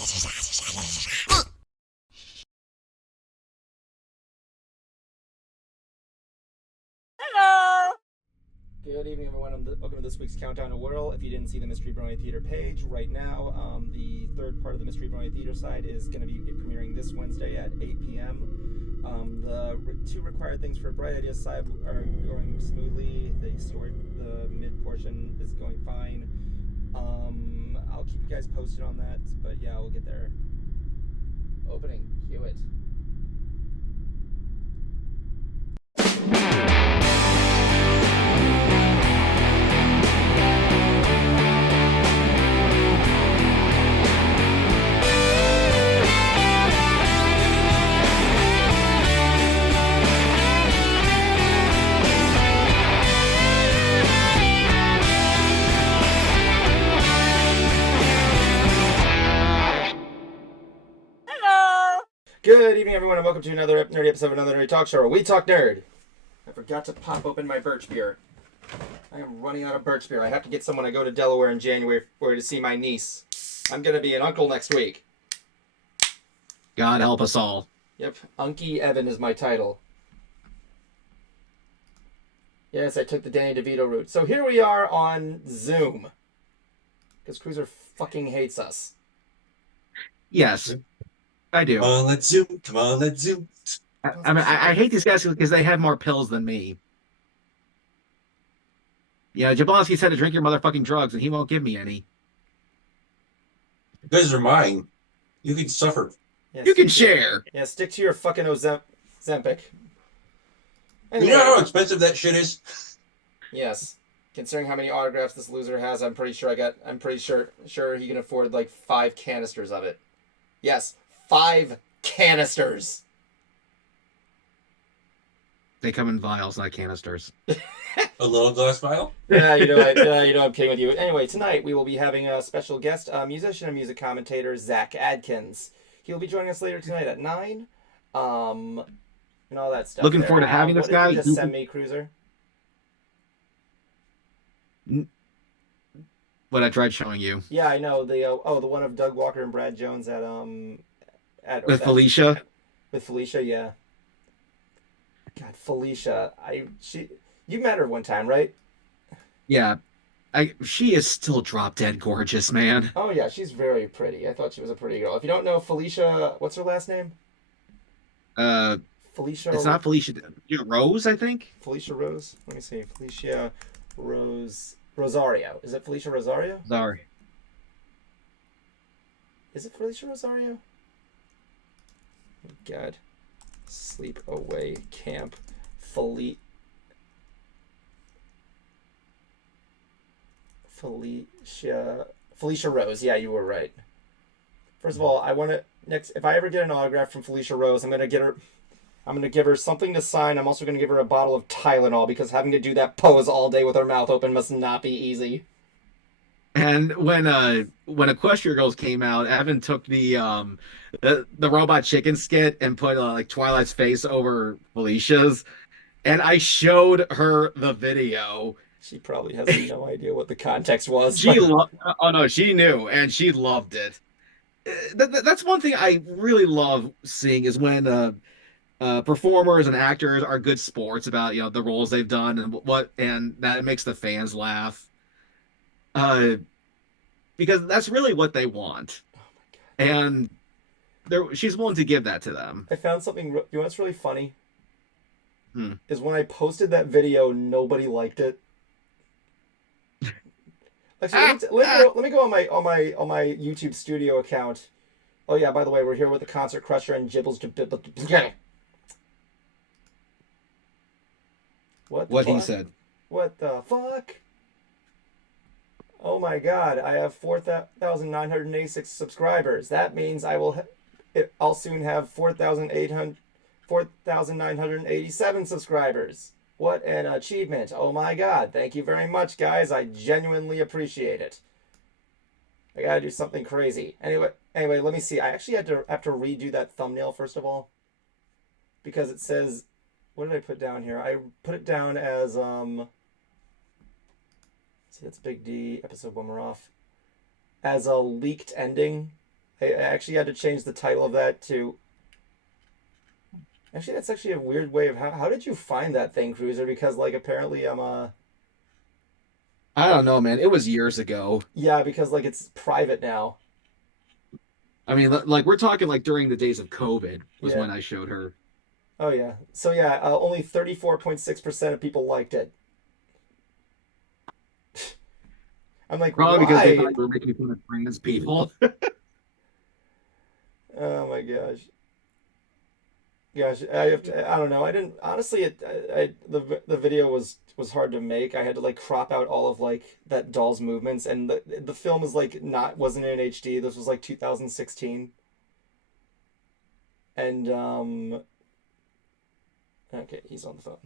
Hello! Good evening, everyone. Welcome to this week's Countdown to Whirl. If you didn't see the Mystery Brony Theater page, right now, the third part of the Mystery Brony Theater side is going to be premiering this Wednesday at 8 p.m. The two required things for a Bright Ideas side are going smoothly. The mid portion is going fine. I'll keep you guys posted on that, but yeah, we'll get there. Opening, cue it. Good evening, everyone, and welcome to another nerdy episode of Another Nerdy Talk Show, where we talk nerd. I forgot to pop open my birch beer. I am running out of birch beer. I have to get someone to go to Delaware in January to see my niece. I'm going to be an uncle next week. God help us all. Yep, Unky Evan is my title. Yes, I took the Danny DeVito route. So here we are on Zoom. Because Cruiser fucking hates us. Yes. I do. Come on, let's zoom. Come on, let's zoom. I hate these guys because they have more pills than me. Yeah, Jablonski said to drink your motherfucking drugs, and he won't give me any. Because they're mine. You can suffer. Yeah, you can share. Yeah, stick to your fucking Ozempic. Anyway, You know how expensive that shit is? Yes. Considering how many autographs this loser has, I'm pretty sure he can afford like 5 canisters of it. Yes. 5 canisters. They come in vials, not canisters. A little glass vial? Yeah, I'm kidding with you. Anyway, tonight we will be having a special guest, musician and music commentator Zach Adkins. He'll be joining us later tonight at 9. And all that stuff. Looking forward to having this guy. What did you just send me, Cruiser? What I tried showing you. Yeah, I know the one of Doug Walker and Brad Jones with Felicia. With Felicia, yeah. God, Felicia, you met her one time, right? Yeah, she is still drop dead gorgeous, man. Oh yeah, she's very pretty. I thought she was a pretty girl. If you don't know Felicia, what's her last name? Felicia. It's not Felicia. Rose, I think. Felicia Rose. Let me see. Felicia Rosario. Is it Felicia Rosario? Sorry. Is it Felicia Rosario? Oh, God. Sleep away camp. Felicia Rose. Yeah, you were right. First of all, I want to if I ever get an autograph from Felicia Rose, I'm gonna give her something to sign. I'm also gonna give her a bottle of Tylenol because having to do that pose all day with her mouth open must not be easy. And when Equestria Girls came out, Evan took the Robot Chicken skit and put like Twilight's face over Felicia's, and I showed her the video. She probably has no idea what the context was. Oh no, she knew, and she loved it. That's one thing I really love seeing is when performers and actors are good sports about the roles they've done and that makes the fans laugh. Because that's really what they want. Oh my God. And she's willing to give that to them. I found something. You know what's really funny? Is when I posted that video, nobody liked it. Actually, let me go on my YouTube studio account. Oh yeah, by the way, we're here with the Concert Crusher and Jibbles. What he said. What the fuck? Oh my God, I have 4,986 subscribers. That means I'll soon have 4,987 subscribers. What an achievement. Oh my God. Thank you very much, guys. I genuinely appreciate it. I gotta do something crazy. Anyway, let me see. I actually have to redo that thumbnail first of all. Because it says, what did I put down here? I put it down as see, that's Big D, episode 1 we're off. As a leaked ending. I actually had to change the title of that to. Actually, that's actually a weird way of how did you find that thing, Cruiser? Because like apparently I'm I don't know, man. It was years ago. yeah, because like it's private now. I mean, like we're talking like during the days of COVID was Yeah. when I showed her. Oh yeah. So yeah, only 34.6% of people liked it. I'm like, Probably because they why? thought you were making fun of trans people. Oh my gosh. Gosh, I don't know. I didn't honestly. The video was hard to make. I had to like crop out all of like that doll's movements, and the film is like not wasn't in HD. This was like 2016, and okay, he's on the phone.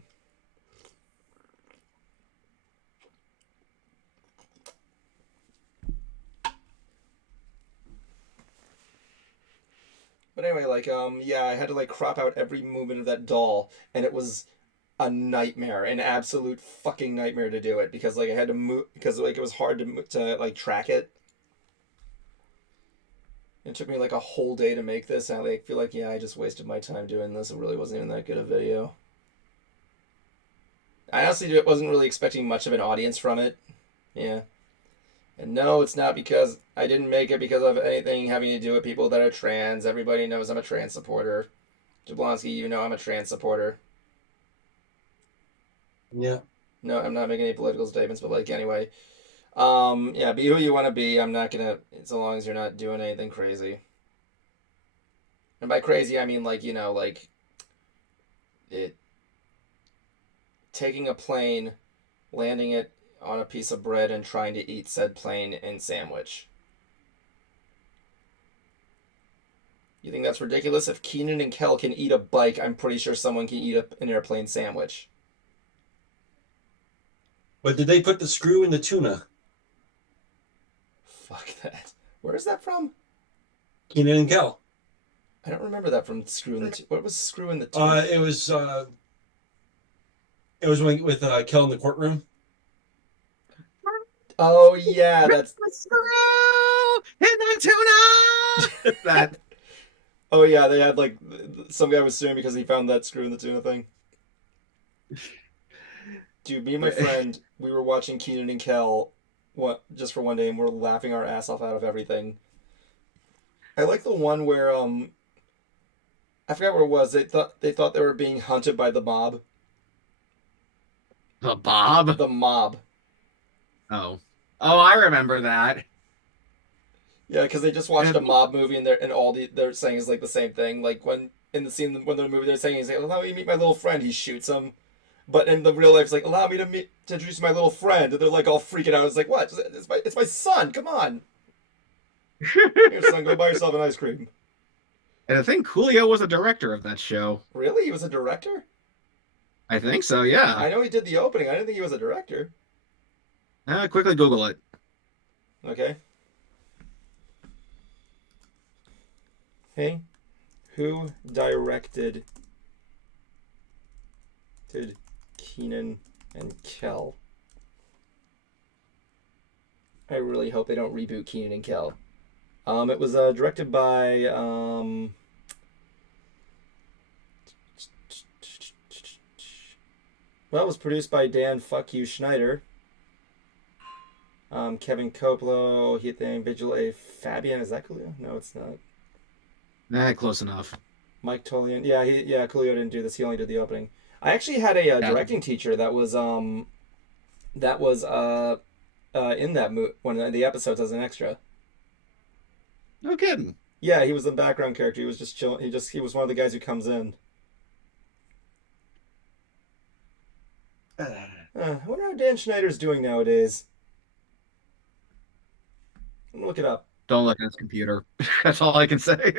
But anyway, like yeah, I had to like crop out every movement of that doll, and it was a nightmare, an absolute fucking nightmare to do it because like I had to move because like it was hard to like track it. It took me like a whole day to make this, and I like feel like yeah, I just wasted my time doing this. It really wasn't even that good a video. I honestly wasn't really expecting much of an audience from it. Yeah. And no, it's not because I didn't make it because of anything having to do with people that are trans. Everybody knows I'm a trans supporter. Jablonski, you know I'm a trans supporter. Yeah. No, I'm not making any political statements, but like anyway. Yeah, be who you want to be. I'm not gonna, so long as you're not doing anything crazy. And by crazy, I mean like, like it taking a plane, landing it on a piece of bread, and trying to eat said plane and sandwich. You think that's ridiculous? If Keenan and Kel can eat a bike, I'm pretty sure someone can eat an airplane sandwich. But did they put the screw in the tuna? Fuck that. Where is that from? Keenan and Kel. I don't remember that from Screw in the. What was Screw in the Tuna? It was with Kel in the courtroom. Oh yeah, that's. Screw in the tuna. That. Oh yeah, they had like some guy was suing because he found that Screw in the Tuna thing. Dude, me and my friend, we were watching Keenan and Kel, just for one day, and we're laughing our ass off out of everything. I like the one where I forgot where it was. They thought they were being hunted by the mob. The Bob. The mob. Oh. Oh, I remember that. Yeah, because they just watched a mob movie and all they're saying is like the same thing. Like when in the scene when they're movie they're saying he's like, allow me to meet my little friend. He shoots him, but in the real life it's like allow me to introduce my little friend. And they're like all freaking out. It's like what? It's my son. Come on, here son, go buy yourself an ice cream. And I think Coolio was a director of that show. Really, he was a director? I think so, yeah. I know he did the opening. I didn't think he was a director. Quickly Google it. Okay. Hey, who directed Keenan and Kel? I really hope they don't reboot Keenan and Kel. It was directed by well, it was produced by Dan Fuck You Schneider. Kevin Koplo, Vigil A. Fabian, is that Coolio? No, it's not. Close enough. Mike Tolian. Yeah, Coolio didn't do this. He only did the opening. I actually had a directing teacher that was in that one of the episodes as an extra. No kidding. Yeah, he was the background character. He was just chilling. He was one of the guys who comes in. I wonder how Dan Schneider's doing nowadays. I'm gonna look it up. Don't look at his computer. That's all I can say.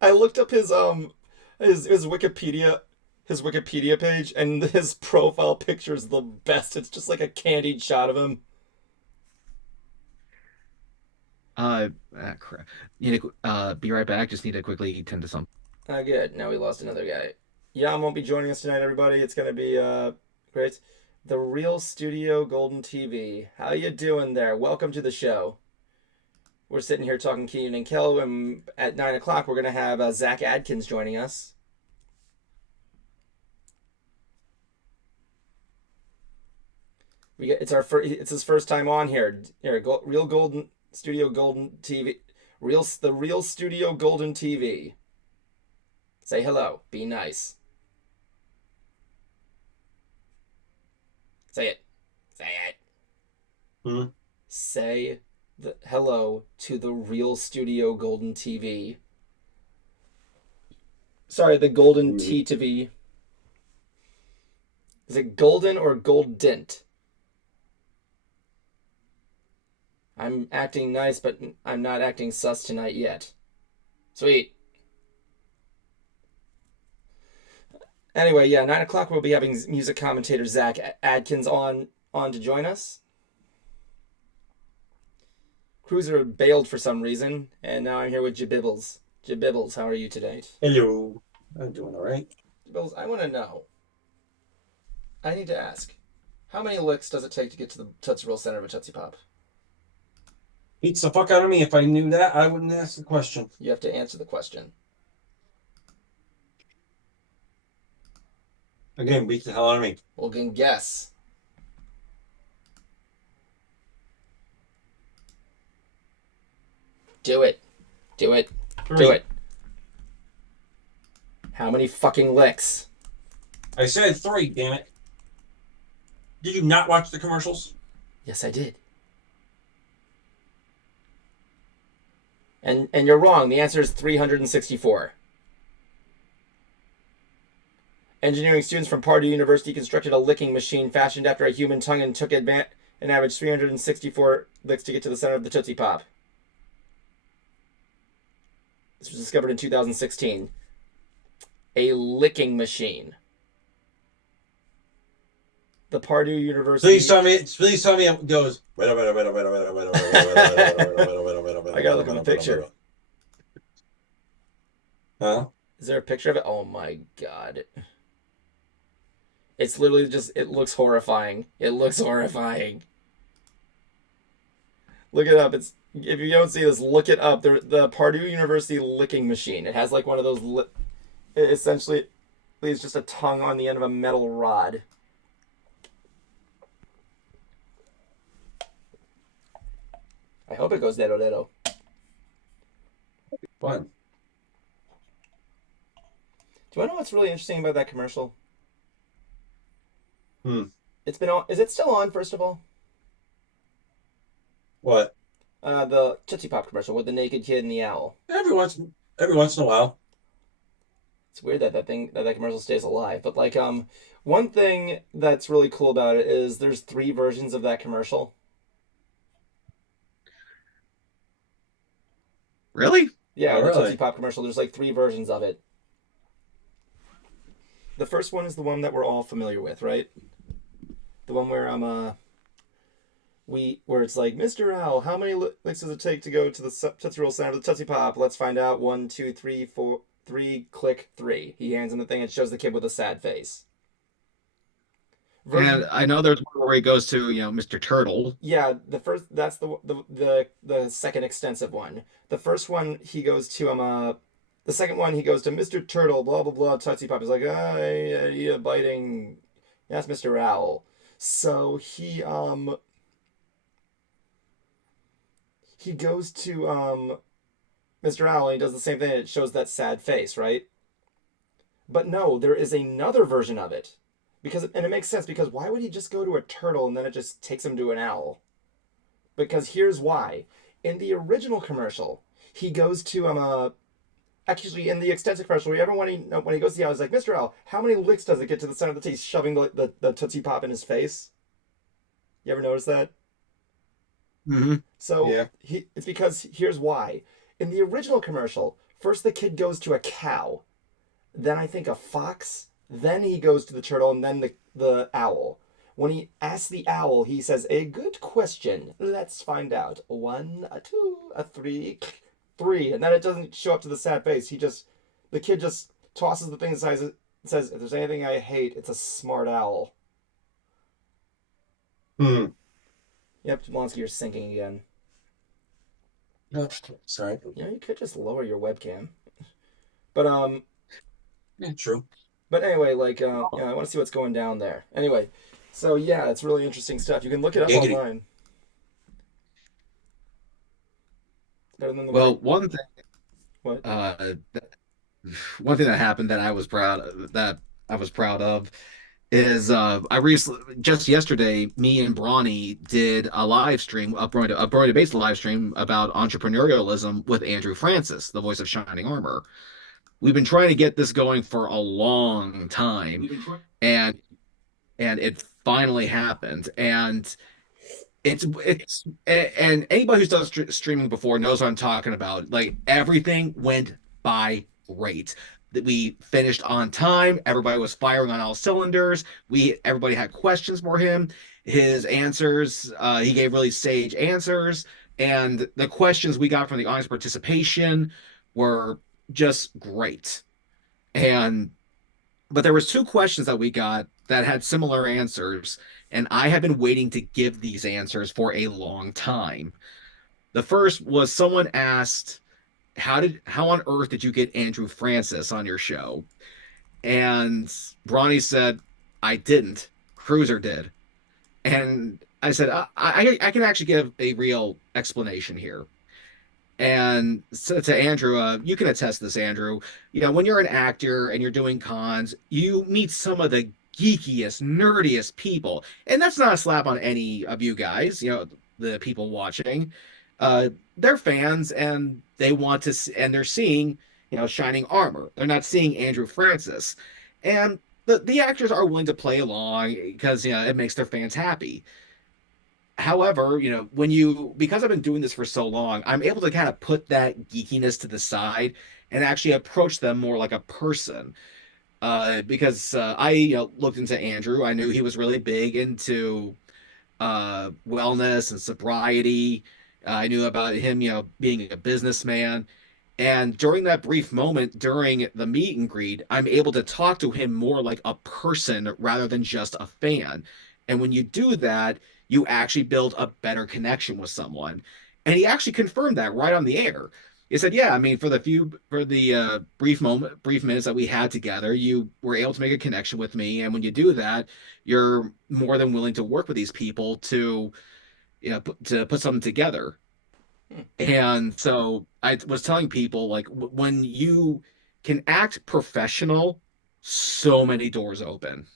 I looked up his Wikipedia page, and his profile picture is the best. It's just like a candied shot of him. Crap. Need to be right back. Just need to quickly tend to something. Good. Now we lost another guy. Yam won't be joining us tonight, everybody. It's gonna be great. The Real Studio Golden TV. How you doing there? Welcome to the show. We're sitting here talking Keenan and Kel, and at 9 o'clock we're going to have Zach Adkins joining us. It's his first time on here. Real Golden Studio Golden TV. The Real Studio Golden TV. Say hello. Be nice. Say it. Say it. Hmm? Say hello to the Real Studio Golden TV. Sorry, the Golden TV. Is it golden or gold-dint? I'm acting nice, but I'm not acting sus tonight yet. Sweet. Anyway, yeah, 9 o'clock we'll be having music commentator Zach Adkins on to join us. Cruiser bailed for some reason, and now I'm here with Jabibbles. Jabibbles, how are you today? Hello. I'm doing all right. Jabibbles, I want to know. I need to ask. How many licks does it take to get to the Tootsie Roll center of a Tootsie Pop? Beats the fuck out of me. If I knew that, I wouldn't ask the question. You have to answer the question. Again, beats the hell out of me. Well, can guess. Do it. Do it. 3. Do it. How many fucking licks? I said 3, damn it. Did you not watch the commercials? Yes, I did. And you're wrong. The answer is 364. Engineering students from Purdue University constructed a licking machine fashioned after a human tongue and took an average 364 licks to get to the center of the Tootsie Pop. This was discovered in 2016. A licking machine. The Purdue University. Please tell me it goes. I gotta look at the picture. Huh? Is there a picture of it? Oh my god. It's literally just, it looks horrifying. It looks horrifying. Look it up. If you don't see this, look it up. The Purdue University licking machine. It has like one of those, essentially, it's just a tongue on the end of a metal rod. I hope it goes dedo. Fun. Do you want to know what's really interesting about that commercial? It's been on. Is it still on, first of all? What? The Tootsie Pop commercial with the naked kid and the owl. Every once in a while. It's weird that that commercial stays alive. But like, one thing that's really cool about it is there's 3 versions of that commercial. Really? Yeah, Oh, the really? Tootsie Pop commercial. There's like 3 versions of it. The first one is the one that we're all familiar with, right? The one where where it's like, Mr. Owl, how many licks does it take to go to the Tootsie Roll center of the Tootsie Pop? Let's find out. 1, 2, 3, 4, 3. Click 3. He hands him the thing and shows the kid with a sad face. And I know there's one where he goes to, Mr. Turtle. Yeah, that's the second extensive one. The first one he goes to the second one he goes to Mr. Turtle, blah blah blah, Tootsie Pop is like, yeah, biting. That's Mr. Owl. So he goes to Mr. Owl and he does the same thing and it shows that sad face, right? But no, there is another version of it. And it makes sense, because why would he just go to a turtle and then it just takes him to an owl? Because here's why. In the original commercial, he goes to actually in the extensive commercial, when he goes to the owl, he's like, Mr. Owl, how many licks does it get to the center of the teeth, shoving the Tootsie Pop in his face? You ever notice that? Mm-hmm. So yeah. It's because here's why. In the original commercial, first the kid goes to a cow, then I think a fox, then he goes to the turtle, and then the owl. When he asks the owl, he says, a good question. Let's find out. 1, a 2, a 3, 3. And then it doesn't show up to the sad face. The kid just tosses the thing aside and says, if there's anything I hate, it's a smart owl. Yep, Blonsky, you're sinking again. No, sorry. Yeah, you could just lower your webcam. But Yeah, true. but anyway, like I want to see what's going down there. Anyway, so yeah, it's really interesting stuff. You can look it up Giggity. online. Better than the one Well, I what? uh, one thing that happened that I was proud of is I recently just yesterday me and Bronny did a live stream, a Brony based live stream about entrepreneurialism with Andrew Francis, the voice of Shining Armor. We've been trying to get this going for a long time, and it finally happened. And and anybody who's done streaming before knows what I'm talking about. Like everything went by great. That we finished on time. Everybody was firing on all cylinders. Everybody had questions for him. His answers, he gave really sage answers, and the questions we got from the audience participation were just great. And but there was two questions that we got that had similar answers, and I have been waiting to give these answers for a long time. The first was someone asked, how on earth did you get Andrew Francis on your show? And Bronny said, I didn't. Cruiser did. And I said, I can actually give a real explanation here. And so to Andrew, you can attest to this, Andrew. You know, when you're an actor and you're doing cons, you meet some of the geekiest, nerdiest people. And that's not a slap on any of you guys, you know, the people watching. They're fans and they want to, and they're seeing, you know, Shining Armor. They're not seeing Andrew Francis. And the actors are willing to play along because, you know, it makes their fans happy. However, you know, because I've been doing this for so long, I'm able to kind of put that geekiness to the side and actually approach them more like a person. Because I, you know, looked into Andrew. I knew he was really big into wellness and sobriety. I knew about him, you know, being a businessman. And during that brief moment during the meet and greet, I'm able to talk to him more like a person rather than just a fan. And when you do that, you actually build a better connection with someone. And he actually confirmed that right on the air. He said, "Yeah, I mean, for the brief minutes that we had together, you were able to make a connection with me. And when you do that, you're more than willing to work with these people to, you know, to put something together." And so I was telling people like when you can act professional, so many doors open.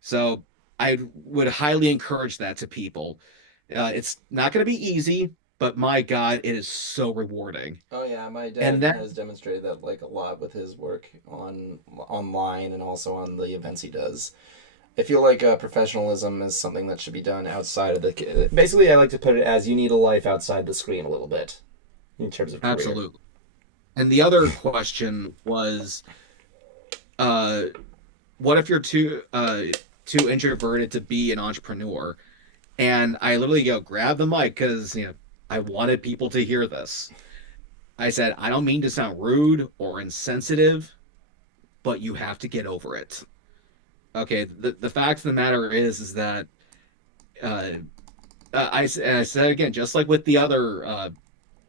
So I would highly encourage that to people. It's not going to be easy, but my God, it is so rewarding. Oh yeah, my And dad that has demonstrated that like a lot with his work on online and also on the events he does. I feel like professionalism is something that should be done outside of the. Basically, I like to put it as you need a life outside the screen a little bit in terms of career. absolutely. And the other question was, uh, what if you're too introverted to be an entrepreneur? And I literally go grab the mic because you know I wanted people to hear this. I said, I don't mean to sound rude or insensitive, but you have to get over it. Okay, the fact of the matter is that uh, I said again, just like with the other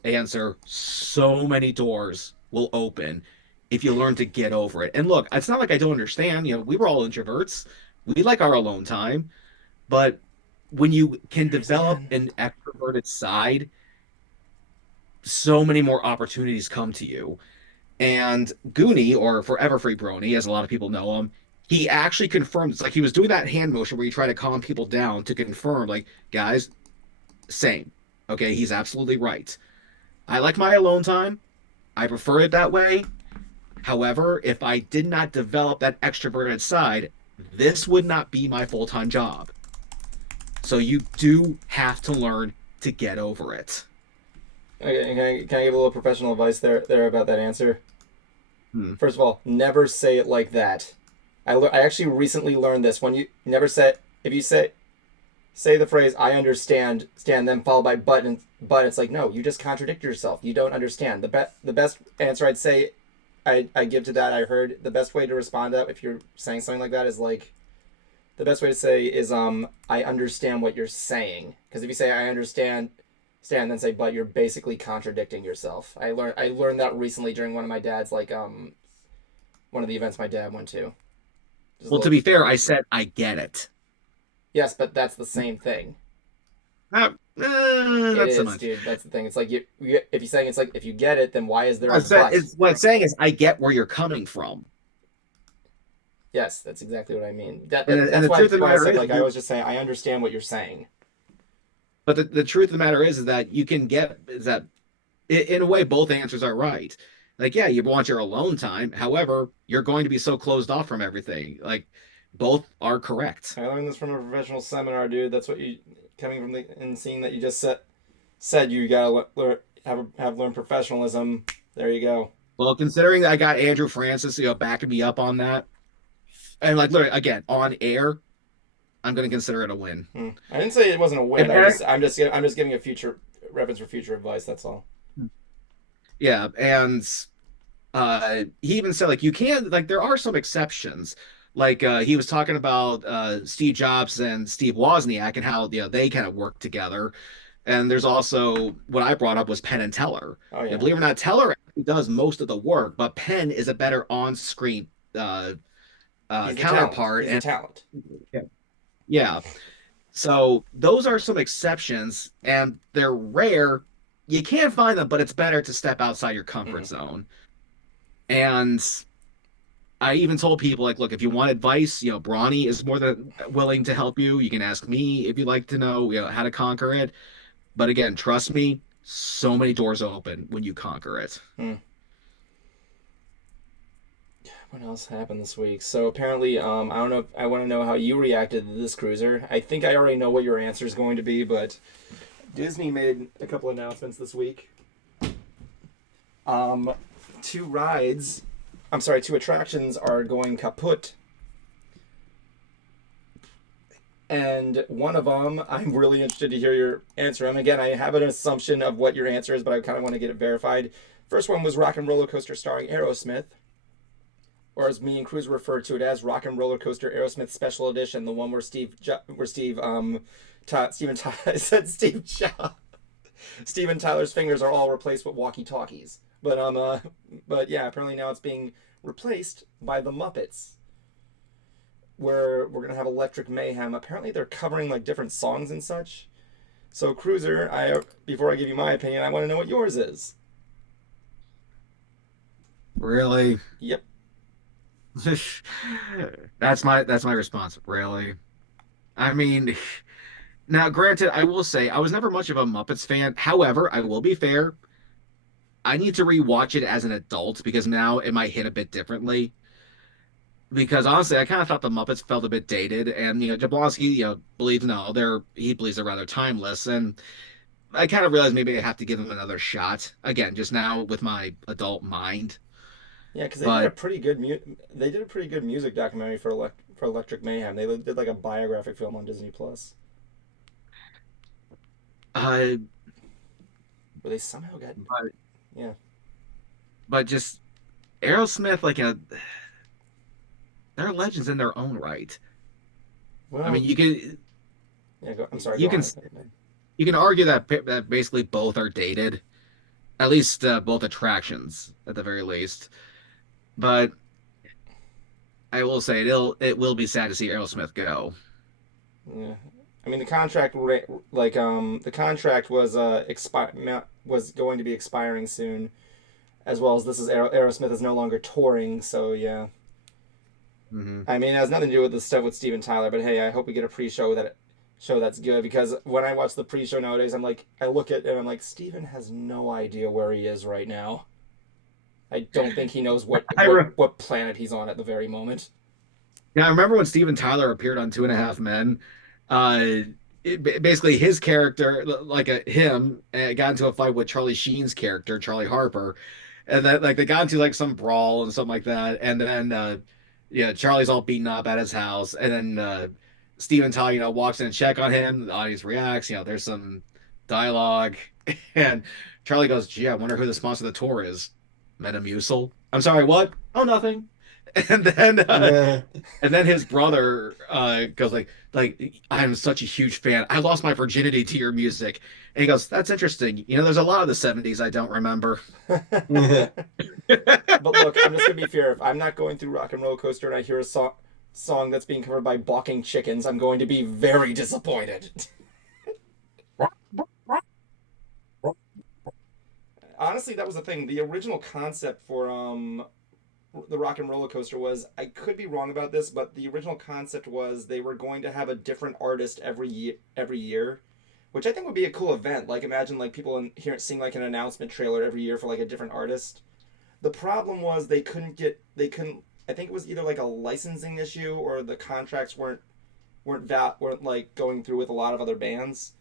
answer, so many doors will open if you learn to get over it. And look, it's not like I don't understand. You know, we were all introverts. We like our alone time, but when you can There's develop again. an extroverted side, so many more opportunities come to you. And Goonie, or Forever Free Brony, as a lot of people know him, he actually confirmed it's like he was doing that hand motion where you try to calm people down to confirm, like, guys, same. Okay, he's absolutely right. I like my alone time. I prefer it that way. However, if I did not develop that extroverted side, this would not be my full-time job. So you do have to learn to get over it. Okay, can I give a little professional advice there about that answer? Hmm. First of all, never say it like that. I actually recently learned this. When you never say if you say the phrase "I understand," stand then followed by but it's like no, you just contradict yourself. You don't understand. The best answer I'd say I give to that I heard the best way to respond to that if you're saying something like that is like the best way to say is I understand what you're saying because if you say I understand stand and then say, but you're basically contradicting yourself. I learned that recently during one of my dad's one of the events my dad went to. Just a Well, to little, be fair, I said I get it. yes, but that's the same thing. It Not so is, much. dude. That's the thing. It's like if you're saying it's like if you get it, then why is there a What I but? what it's saying is I get where you're coming from. Yes, that's exactly what I mean. That, And, that and that's the why truth of the when I matter said is, like I was just saying I understand what you're saying. but the truth of the matter is that you can get is that in a way both answers are right. Like, yeah, you want your alone time. However, you're going to be so closed off from everything. Like, both are correct. I learned this from a professional seminar, dude. That's what you coming from the and seeing that you just said you gotta have learned professionalism. There you go. Well, considering I got Andrew Francis, backing me up on that, and like literally again on air, I'm going to consider it a win. I didn't say it wasn't a win. And I'm just giving a future reference for future advice. That's all. yeah, and he even said like you can like there are some exceptions. Like he was talking about Steve Jobs and Steve Wozniak and how they kind of work together. And there's also what I brought up was Penn and Teller. Oh yeah, Believe it or not, Teller actually does most of the work, but Penn is a better on-screen uh, he's the talent. counterpart. He's the And talent. yeah, so those are some exceptions, and they're rare. You can't find them, but it's better to step outside your comfort Mm-hmm. zone. And I even told people, like, look, if you want advice, Bronny is more than willing to help you. You can ask me if you'd like to know, how to conquer it. But again, trust me, so many doors open when you conquer it. Hmm. What else happened this week? So apparently, I don't know. I want to know how you reacted to this cruiser. I think I already know what your answer is going to be, but Disney made a couple announcements this week. Um, two rides. I'm sorry, two attractions are going kaput. And one of them, I'm really interested to hear your answer. And again, I have an assumption of what your answer is, but I kind of want to get it verified. First one was Rock and Roller Coaster starring Aerosmith, or as me and Cruz refer to it as Rock and Roller Coaster Aerosmith Special Edition, the one where I said Steve Jobs. Steven Tyler's fingers are all replaced with walkie-talkies. But yeah, apparently now it's being replaced by the Muppets, where we're gonna have Electric Mayhem. Apparently they're covering like different songs and such. So Cruiser, before I give you my opinion, I want to know what yours is. Really? Yep. That's my response. Really? I mean, now granted, I will say I was never much of a Muppets fan. However, I will be fair. I need to rewatch it as an adult because now it might hit a bit differently. Because honestly, I kind of thought the Muppets felt a bit dated, and Jablonski, believes no, he believes they're rather timeless, and I kind of realized maybe I have to give them another shot again, just now with my adult mind. Yeah, because But they did a pretty good music documentary for Electric Mayhem. They did like a biographic film on Disney Plus, uh, where they somehow got but yeah. but just Aerosmith, like they're legends in their own right. I Well, mean, you can yeah. I'm sorry. you Go can on. you can argue that basically both are dated, at least both attractions at the very least. But I will say it will be sad to see Aerosmith go. Yeah. I mean, the contract was going to be expiring soon, as well as Aerosmith is no longer touring. So yeah, Hmm. I mean, it has nothing to do with the stuff with Steven Tyler. But hey, I hope we get a pre-show show that's good, because when I watch the pre-show nowadays, I look at it and I'm like, Steven has no idea where he is right now. I don't think he knows what I what re- what planet he's on at the very moment. yeah, I remember when Steven Tyler appeared on Two and a Half Men. Uh, Basically, his character, like him, got into a fight with Charlie Sheen's character, Charlie Harper, and that like they got into like some brawl and something like that. And then yeah, Charlie's all beaten up at his house, and then Steven Tyler, walks in and check on him. The audience reacts. There's some dialogue, and Charlie goes, "Gee, I wonder who the sponsor of the tour is." Metamucil. I'm sorry, what? Oh, nothing. And then Yeah. and then his brother goes like I'm such a huge fan. I lost my virginity to your music. And he goes, that's interesting. You know, there's a lot of the 70s I don't remember. But look, I'm just gonna be fair. If I'm not going through Rock and Roller Coaster and I hear a song that's being covered by balking chickens, I'm going to be very disappointed. Honestly, that was the thing. The original concept for the Rock and Roller Coaster was, I could be wrong about this, but the original concept was they were going to have a different artist every year, which I think would be a cool event. Like imagine like people here seeing like an announcement trailer every year for like a different artist. The problem was they couldn't. I think it was either like a licensing issue or the contracts weren't like going through with a lot of other bands.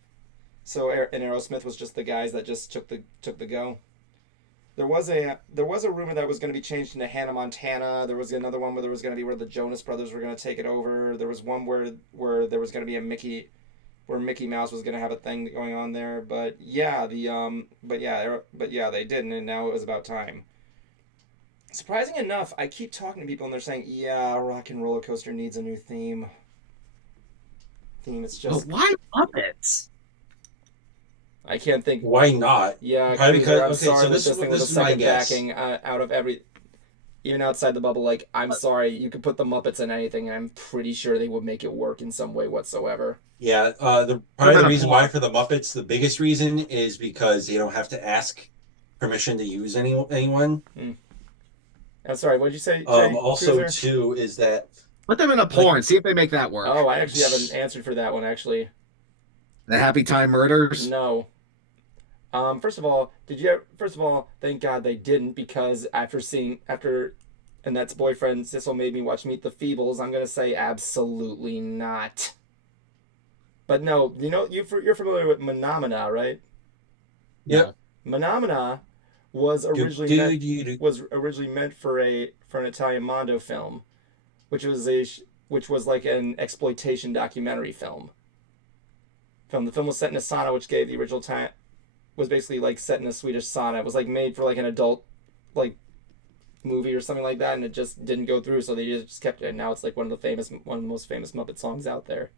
So and Aerosmith was just the guys that just took the go. There was a rumor that it was going to be changed into Hannah Montana. There was another one where there was going to be where the Jonas Brothers were going to take it over. There was one where there was going to be a Mickey Mouse was going to have a thing going on there. But yeah, they didn't, and now it was about time. Surprising enough, I keep talking to people and they're saying, "Yeah, Rock and Roller Coaster needs a new theme." It's But just why Muppets? I can't think. Why not? Yeah, Probably Cruiser, I'm because okay, sorry, so but this thing was a this is my second guess. backing out of every, even outside the bubble. Like, I'm sorry, you could put the Muppets in anything, and I'm pretty sure they would make it work in some way whatsoever. Yeah, the Could have probably the been a reason why plot. for the Muppets, the biggest reason is because they don't have to ask permission to use anyone. Hmm. I'm sorry, what did you say, Jay Also, Cruiser? too, is that Put them in a like porn. See if they make that work. Oh, I actually have an answer for that one. Actually, The Happy Time Murders. no. First of all, First of all, thank God they didn't because after Annette's boyfriend Sissel made me watch Meet the Feebles, I'm gonna say absolutely not. But no, you're familiar with Menomina, right? yep, No. Menomina was do originally do meant do do. was originally meant for an Italian Mondo film, which was like an exploitation documentary film. The film was set in a sauna, which gave the original time was basically like set in a Swedish sauna. It was like made for like an adult like movie or something like that, and it just didn't go through. So they just kept it. And now it's like one of the most famous Muppet songs out there.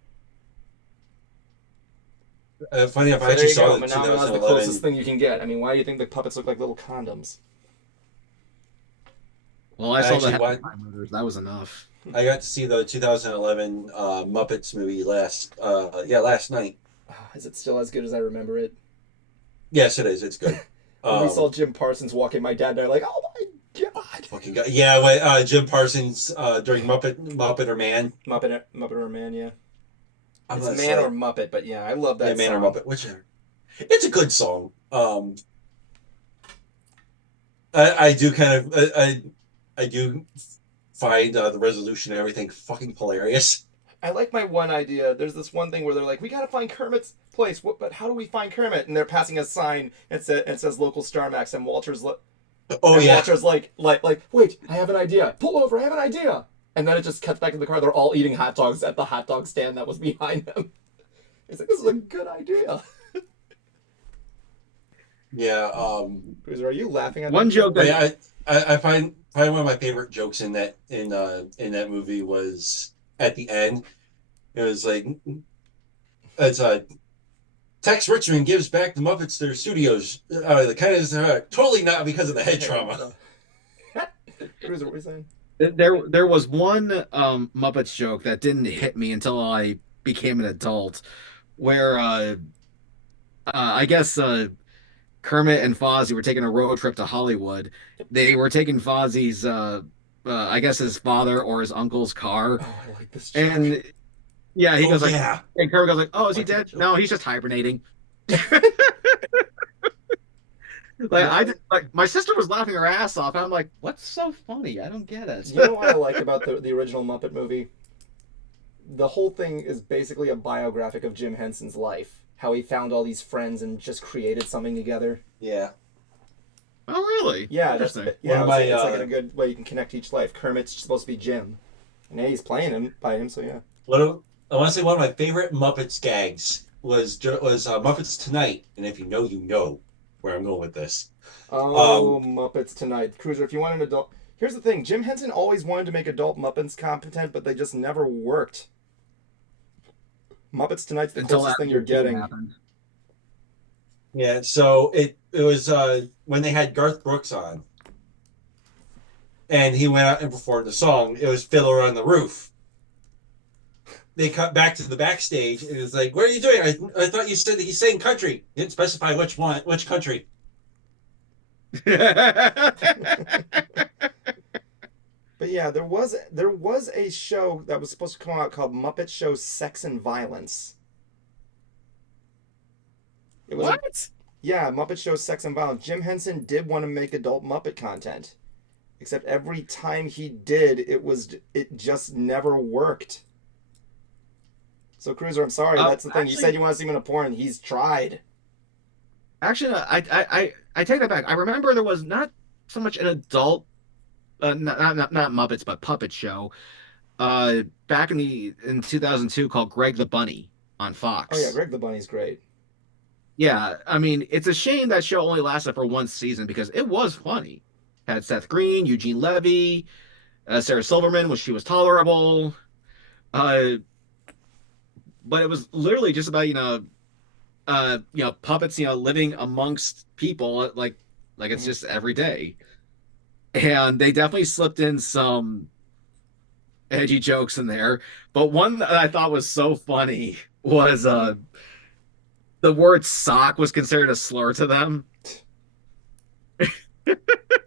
Funny enough, I So there actually you saw go. the Menomina is the closest 2011. thing you can get. I mean, why do you think the puppets look like little condoms? Well, I I saw the actually Happy want. Time Murders. That was enough. I got to see the 2011 Muppets movie last night. Is it still as good as I remember it? Yes, it is. It's good. When we saw Um, Jim Parsons walk in, my dad and I were like, "Oh my god!" fucking god. Yeah, when Jim Parsons during Muppet or Man. Muppet or Man, yeah. I'm It's gonna Man or say Muppet, but yeah, I love yeah, that Man or song. Muppet, whichever. It's a good song. I do kind of I do find the resolution and everything fucking hilarious. I like my one idea. There's this one thing where they're like, "We gotta find Kermit's place." But how do we find Kermit? And they're passing a sign and says local Star Max, and Oh yeah, Walter's like, "Wait, I have an idea. Pull over. I have an idea." And then it just cuts back to the car. They're all eating hot dogs at the hot dog stand that was behind them. It's like, this is a good idea. yeah. Cruiser, are you laughing at One that joke joke? But that yeah, I find probably one of my favorite jokes in that movie was at the end. It was like it's Tex Richmond gives back the Muppets their studios. The kind of totally not because of the head trauma. Cruiser, what are you saying? there was one Muppets joke that didn't hit me until I became an adult, where I guess Kermit and Fozzie were taking a road trip to Hollywood. They were taking Fozzie's I guess his father or his uncle's car, Oh, I like this joke. and yeah, he Oh goes like, yeah, and Kermit goes like, "Oh, is he like that dead? joke. No, he's just hibernating." Like You I know, did, like my sister was laughing her ass off, and I'm like, "What's so funny? I don't get it." you know what I like about the original Muppet movie? The whole thing is basically a biographic of Jim Henson's life. How he found all these friends and just created something together. Yeah. Oh, really? Yeah, Interesting. yeah. One of my It's like in a good way you can connect each life. Kermit's supposed to be Jim, and yeah, he's playing him by him. So yeah. I want to say one of my favorite Muppets gags was Muppets Tonight, and if you know where I'm going with this. Oh, Muppets Tonight, Cruiser. If you want an adult, Here's the thing: Jim Henson always wanted to make adult Muppets content, but they just never worked. Muppets Tonight's the Until closest after thing you're the getting. happened. Yeah, so it was when they had Garth Brooks on, and he went out and performed the song. It was Fiddler on the Roof. They cut back to the backstage, and it was like, "What are you doing? I thought you said that he's saying country. You didn't specify which one, which country." But yeah, there was a show that was supposed to come out called Muppet Show Sex and Violence. It was What? yeah, Muppet Show Sex and Violence. Jim Henson did want to make adult Muppet content, except every time he did, it just never worked. So Cruiser, I'm sorry, that's the thing. You said you want to see him in a porn. He's tried. Actually, I take that back. I remember there was not so much an adult, not Muppets, but puppet show, back in 2002 called Greg the Bunny on Fox. Oh yeah, Greg the Bunny's great. Yeah, I mean, it's a shame that show only lasted for one season because it was funny. Had Seth Green, Eugene Levy, Sarah Silverman when she was tolerable. But it was literally just about puppets living amongst people like it's just every day. And they definitely slipped in some edgy jokes in there. But one that I thought was so funny was the word sock was considered a slur to them. But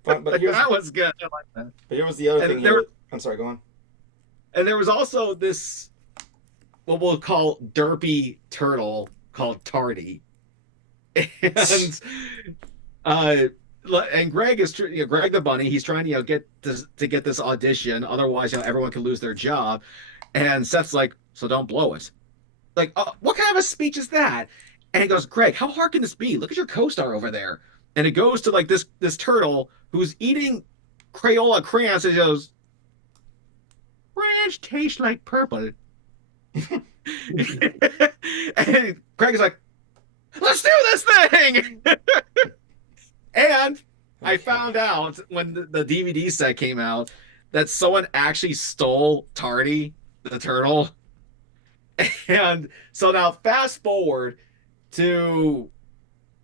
that was good. I like that. But here was the other thing. I'm sorry, go on. And there was also this, what we'll call derpy turtle called Tardy. And Greg is Greg the Bunny. He's trying to get this audition. Otherwise, everyone can lose their job. And Seth's like, so don't blow it. Like, what kind of a speech is that? And he goes, Greg, how hard can this be? Look at your co-star over there. And it goes to like this turtle who's eating Crayola crayons. And he goes, ranch tastes like purple. And Greg is like, let's do this thing. And I found out when the DVD set came out that someone actually stole Tardy, the turtle. And so now fast forward to,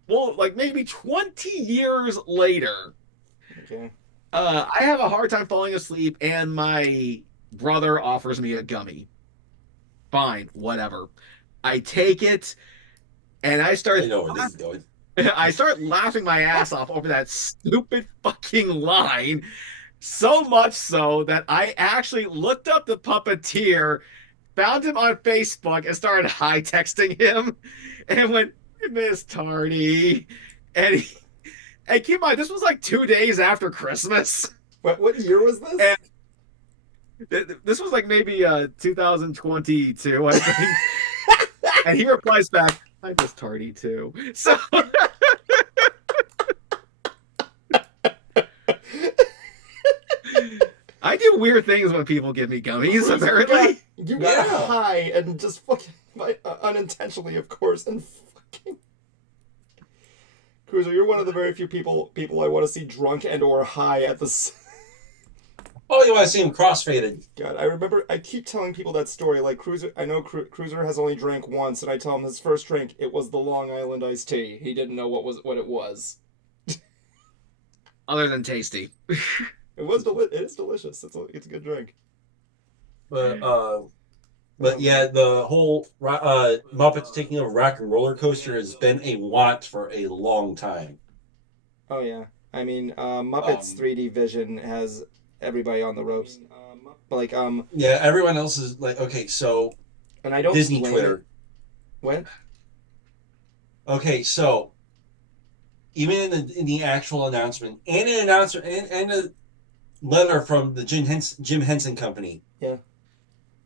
well, like maybe 20 years later. Okay. I have a hard time falling asleep and my brother offers me a gummy. Fine, whatever. I take it and I start. I know where this is going. I start laughing my ass off over that stupid fucking line. So much so that I actually looked up the puppeteer, found him on Facebook, and started high texting him, and went, I miss Tardy. And keep in mind, this was like 2 days after Christmas. What year was this? And this was like maybe 2022, I think. And he replies back, I miss Tardy too. So I do weird things when people give me gummies, apparently. You got high and just fucking unintentionally, of course, and fucking Cruiser, you're one of the very few people I want to see drunk and or high at the. Oh, you want to see him crossfaded? God, I keep telling people that story. Like Cruiser, I know Cruiser has only drank once, and I tell him his first drink, it was the Long Island iced tea. He didn't know what it was. Other than tasty. It is delicious. It's a good drink. But yeah, the whole Muppets taking over Rock and Roller Coaster has been a want for a long time. Oh yeah, I mean Muppets 3D Vision has everybody on the ropes. Like yeah, everyone else is like, okay, so and I don't Disney Twitter. What? Okay, so even in the actual announcement and a letter from the Jim Henson Company, yeah,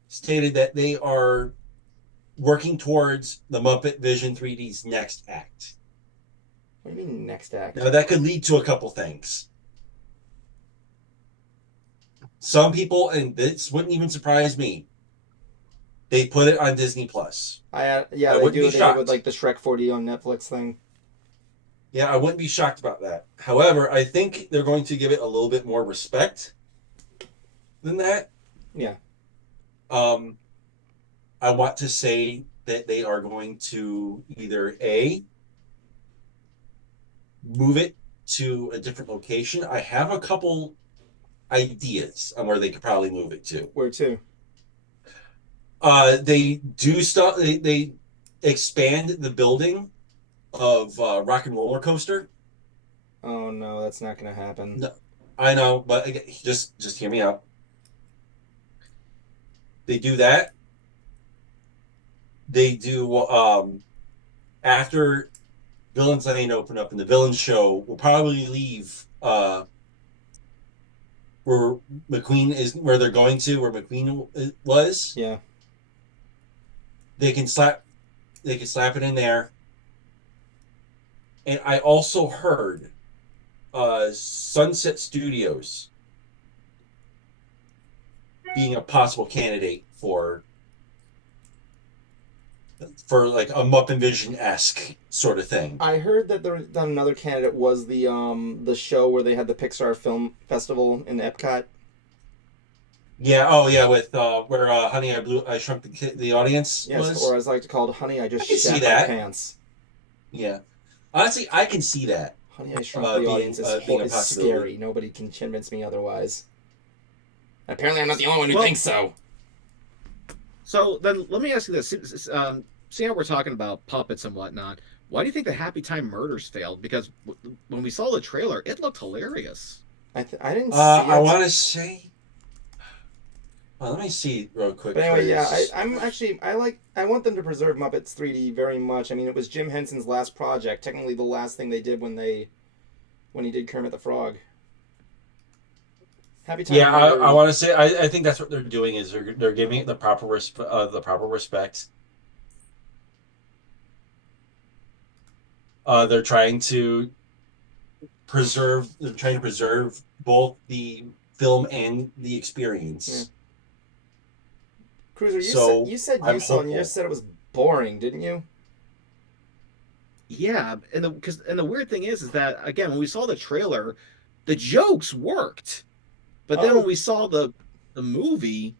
stated that they are working towards the Muppet Vision 3D's next act. What do you mean next act? Now that could lead to a couple things. Some people, and this wouldn't even surprise me, they put it on Disney Plus. They do with like the Shrek 4D on Netflix thing. Yeah, I wouldn't be shocked about that. However, I think they're going to give it a little bit more respect than that. Yeah. I want to say that they are going to either A, move it to a different location. I have a couple ideas on where they could probably move it to. Where to? They do stuff. They expand the building of Rock and Roller Coaster. Oh no, that's not gonna happen. No, I know, but again, just hear me out. They do that. They do after Villains Lane open up and the Villain Show will probably leave where McQueen is, where they're going to, where McQueen was. Yeah. They can slap it in there. And I also heard Sunset Studios being a possible candidate for like a Muppet Vision-esque sort of thing. I heard that another candidate was the show where they had the Pixar Film Festival in Epcot. Yeah, oh yeah, with where Honey I Shrunk the Audience yes, was. Or as I like to call it, Honey I Just can see Shat My that. Pants. Yeah. Honestly, I can see that. Honey I Shrunk the Audience is scary. Nobody can convince me otherwise. Apparently I'm not the only one who thinks so. So then let me ask you this. See how we're talking about puppets and whatnot. Why do you think the Happy Time Murders failed? Because when we saw the trailer, it looked hilarious. I didn't see it. I want to say... Well, let me see real quick. But anyway, yeah, I want them to preserve Muppets 3D very much. I mean, it was Jim Henson's last project, technically the last thing they did when he did Kermit the Frog. Happy Time. Yeah, I want to say I think that's what they're doing is they're giving it the proper respect. They're trying to preserve both the film and the experience. Yeah. Cruiser, you said you saw and you just said it was boring, didn't you? Yeah, and the weird thing is that again when we saw the trailer, the jokes worked, but then when we saw the movie,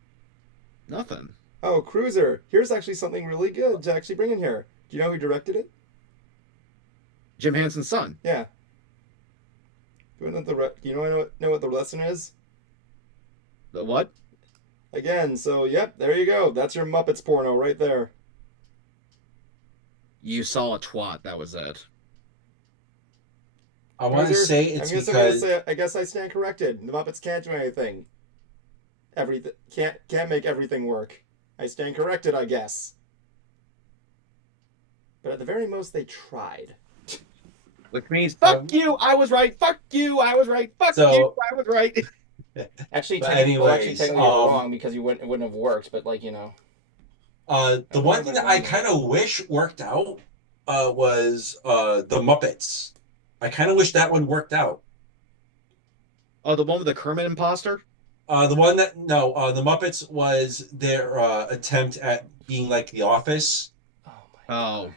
nothing. Oh, Cruiser, here's actually something really good to actually bring in here. Do you know who directed it? Jim Henson's son. Yeah. Do you know what the lesson is? The what? Again, so yep, there you go. That's your Muppets porno right there. You saw a twat. That was it. I want to say it's because I guess I stand corrected. The Muppets can't do anything. Everything can't make everything work. I stand corrected, I guess. But at the very most, they tried. Which means, fuck you, I was right. Fuck you, I was right. Fuck you, I was right. Actually, technically you're wrong because it wouldn't have worked. But like the one thing that I kind of wish worked out was the Muppets. I kind of wish that one worked out. Oh, the one with the Kermit imposter? The Muppets was their attempt at being like The Office. Oh my God.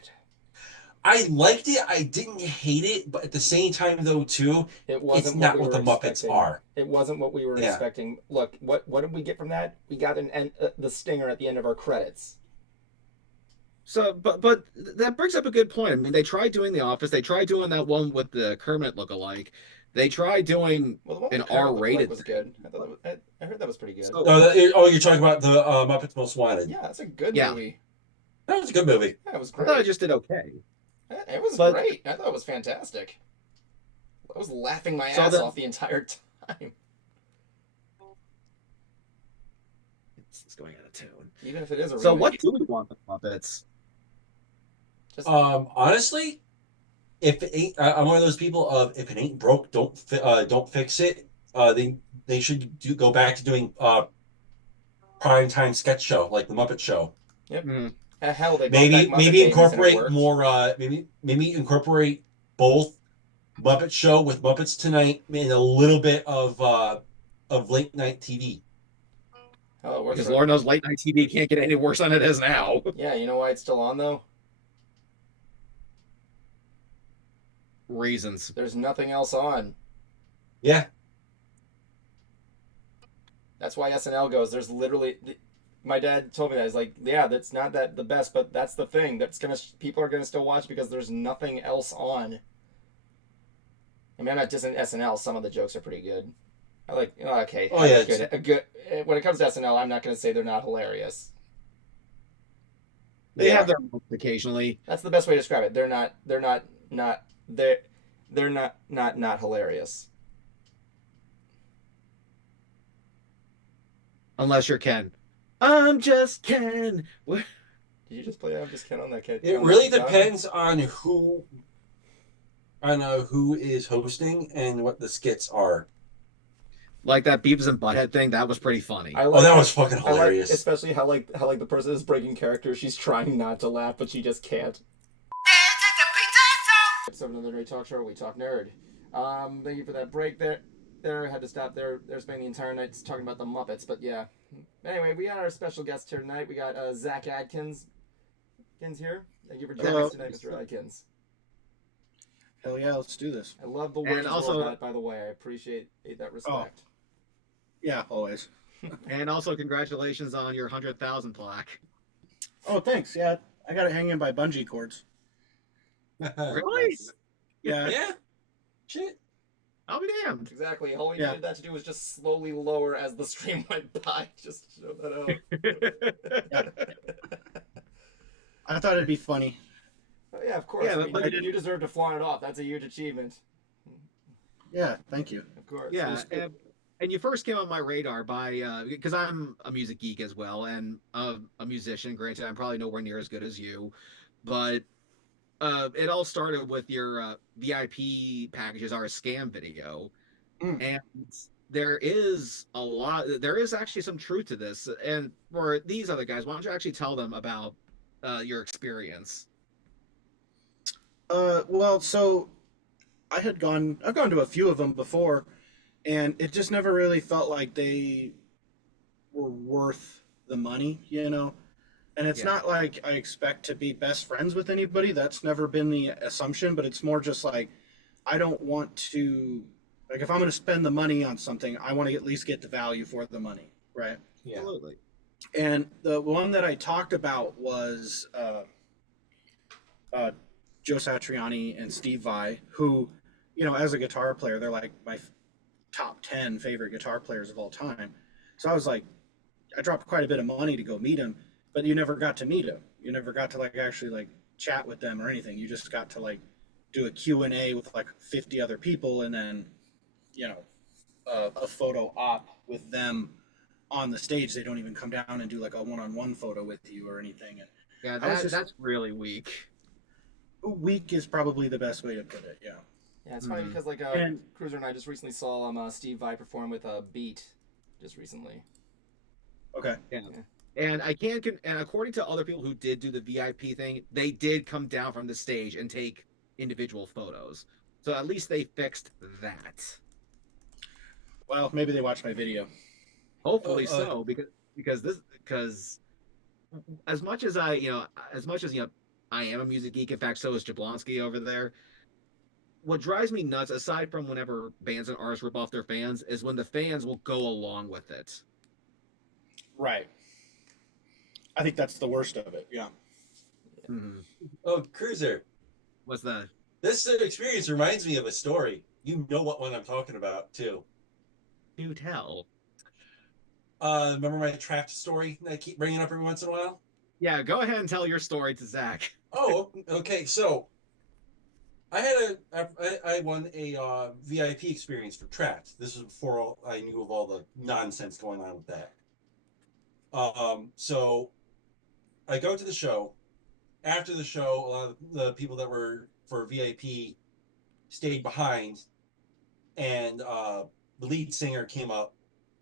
I liked it. I didn't hate it, but at the same time, though, too, it's not what the Muppets are. It wasn't what we were expecting. Look, what did we get from that? We got the stinger at the end of our credits. So, but that brings up a good point. I mean, they tried doing The Office. They tried doing that one with the Kermit look-alike. They tried doing an R-rated. Was good. I heard that was pretty good. So, you're talking about the Muppets Most Wanted. Yeah, that's a good movie. That was a good movie. Yeah, it was great. I thought I just did okay. It was great. I thought it was fantastic. I was laughing my ass off the entire time. It's going out of tune. Even if it is a remake. So what do we want the Muppets? Honestly, if it ain't, I'm one of those people of if it ain't broke, don't fix it. They should go back to doing prime time sketch show like the Muppet Show. Yep. Mm-hmm. Hell, they maybe incorporate more. Maybe incorporate both Muppet Show with Muppets Tonight and a little bit of late night TV. Oh, because Lord knows late night TV can't get any worse than it is now. Yeah, you know why it's still on though? Reasons. There's nothing else on. Yeah. That's why SNL goes. There's literally. My dad told me that. He's like, yeah, that's not that the best, but that's the thing. That's gonna people are gonna still watch because there's nothing else on. I mean, I'm not dissing SNL. Some of the jokes are pretty good. I like. Okay, Oh yeah, good. A good. When it comes to SNL, I'm not gonna say they're not hilarious. They They have are. their moments occasionally. That's the best way to describe it. They're not. They're not. Not. They're not hilarious. Unless you're Ken. I'm just Ken. Did you just play I'm Just Ken on that kid? it really depends on who is hosting and what the skits are. Like that Beavis and Butthead thing, that was pretty funny. Oh, that was fucking I like hilarious. especially how the person is breaking character. She's trying not to laugh, but she just can't. Episode of Another Nerd Talk Show. We talk nerd. Thank you for that break there. I had to stop there. They're spending the entire night talking about the Muppets, but yeah. Anyway, we got our special guest here tonight. We got Zach Adkins. Here. Thank you for joining us tonight, Mr. Adkins. Hell yeah, let's do this. I love the way you also, that, by the way. I appreciate that respect. Yeah, always. And also, congratulations on your 100,000 plaque. Oh, thanks. Yeah, I got it hanging by bungee cords. Really? Yeah. Yeah. Shit. I'll be damned. Exactly. All we needed that to do was just slowly lower as the stream went by. Just to show that out. I thought it'd be funny. Oh, yeah, of course. Yeah, I mean, you deserve to flaunt it off. That's a huge achievement. Yeah, thank you. Of course. Yeah, and you first came on my radar by because I'm a music geek as well and a musician. Granted, I'm probably nowhere near as good as you, but it all started with your VIP packages are a scam video, and there is actually some truth to this. And for these other guys, why don't you actually tell them about your experience? Well, so I've gone to a few of them before, and it just never really felt like they were worth the money, you know? And it's not like I expect to be best friends with anybody. That's never been the assumption, but it's more just like I don't want to, like, if I'm going to spend the money on something, I want to at least get the value for the money, right? Yeah. Absolutely. And the one that I talked about was Joe Satriani and Steve Vai, who, you know, as a guitar player, they're like my top 10 favorite guitar players of all time. So I was like, I dropped quite a bit of money to go meet him, but you never got to meet him. You never got to like actually like chat with them or anything. You just got to like do a Q&A with like 50 other people, and then, you know, a photo op with them on the stage. They don't even come down and do like a one-on-one photo with you or anything. And Yeah, that's really weak. Weak is probably the best way to put it. Yeah. Yeah, it's funny because like Cruiser and I just recently saw Steve Vai perform with Beat just recently. Okay. Yeah. And and according to other people who did do the VIP thing, they did come down from the stage and take individual photos. So at least they fixed that. Well, maybe they watched my video. Hopefully so, because as much as I am a music geek. In fact, so is Jablonski over there. What drives me nuts, aside from whenever bands and artists rip off their fans, is when the fans will go along with it. Right. I think that's the worst of it. Yeah. Mm-hmm. Oh, Cruiser. What's that? This experience reminds me of a story. You know what one I'm talking about, too. Do tell. Remember my Trapped story that I keep bringing up every once in a while? Yeah, go ahead and tell your story to Zach. Oh, okay. So, I won a VIP experience for Trapped. This was before I knew of all the nonsense going on with that. So I go to the show. After the show, a lot of the people that were for VIP stayed behind, and the lead singer came up,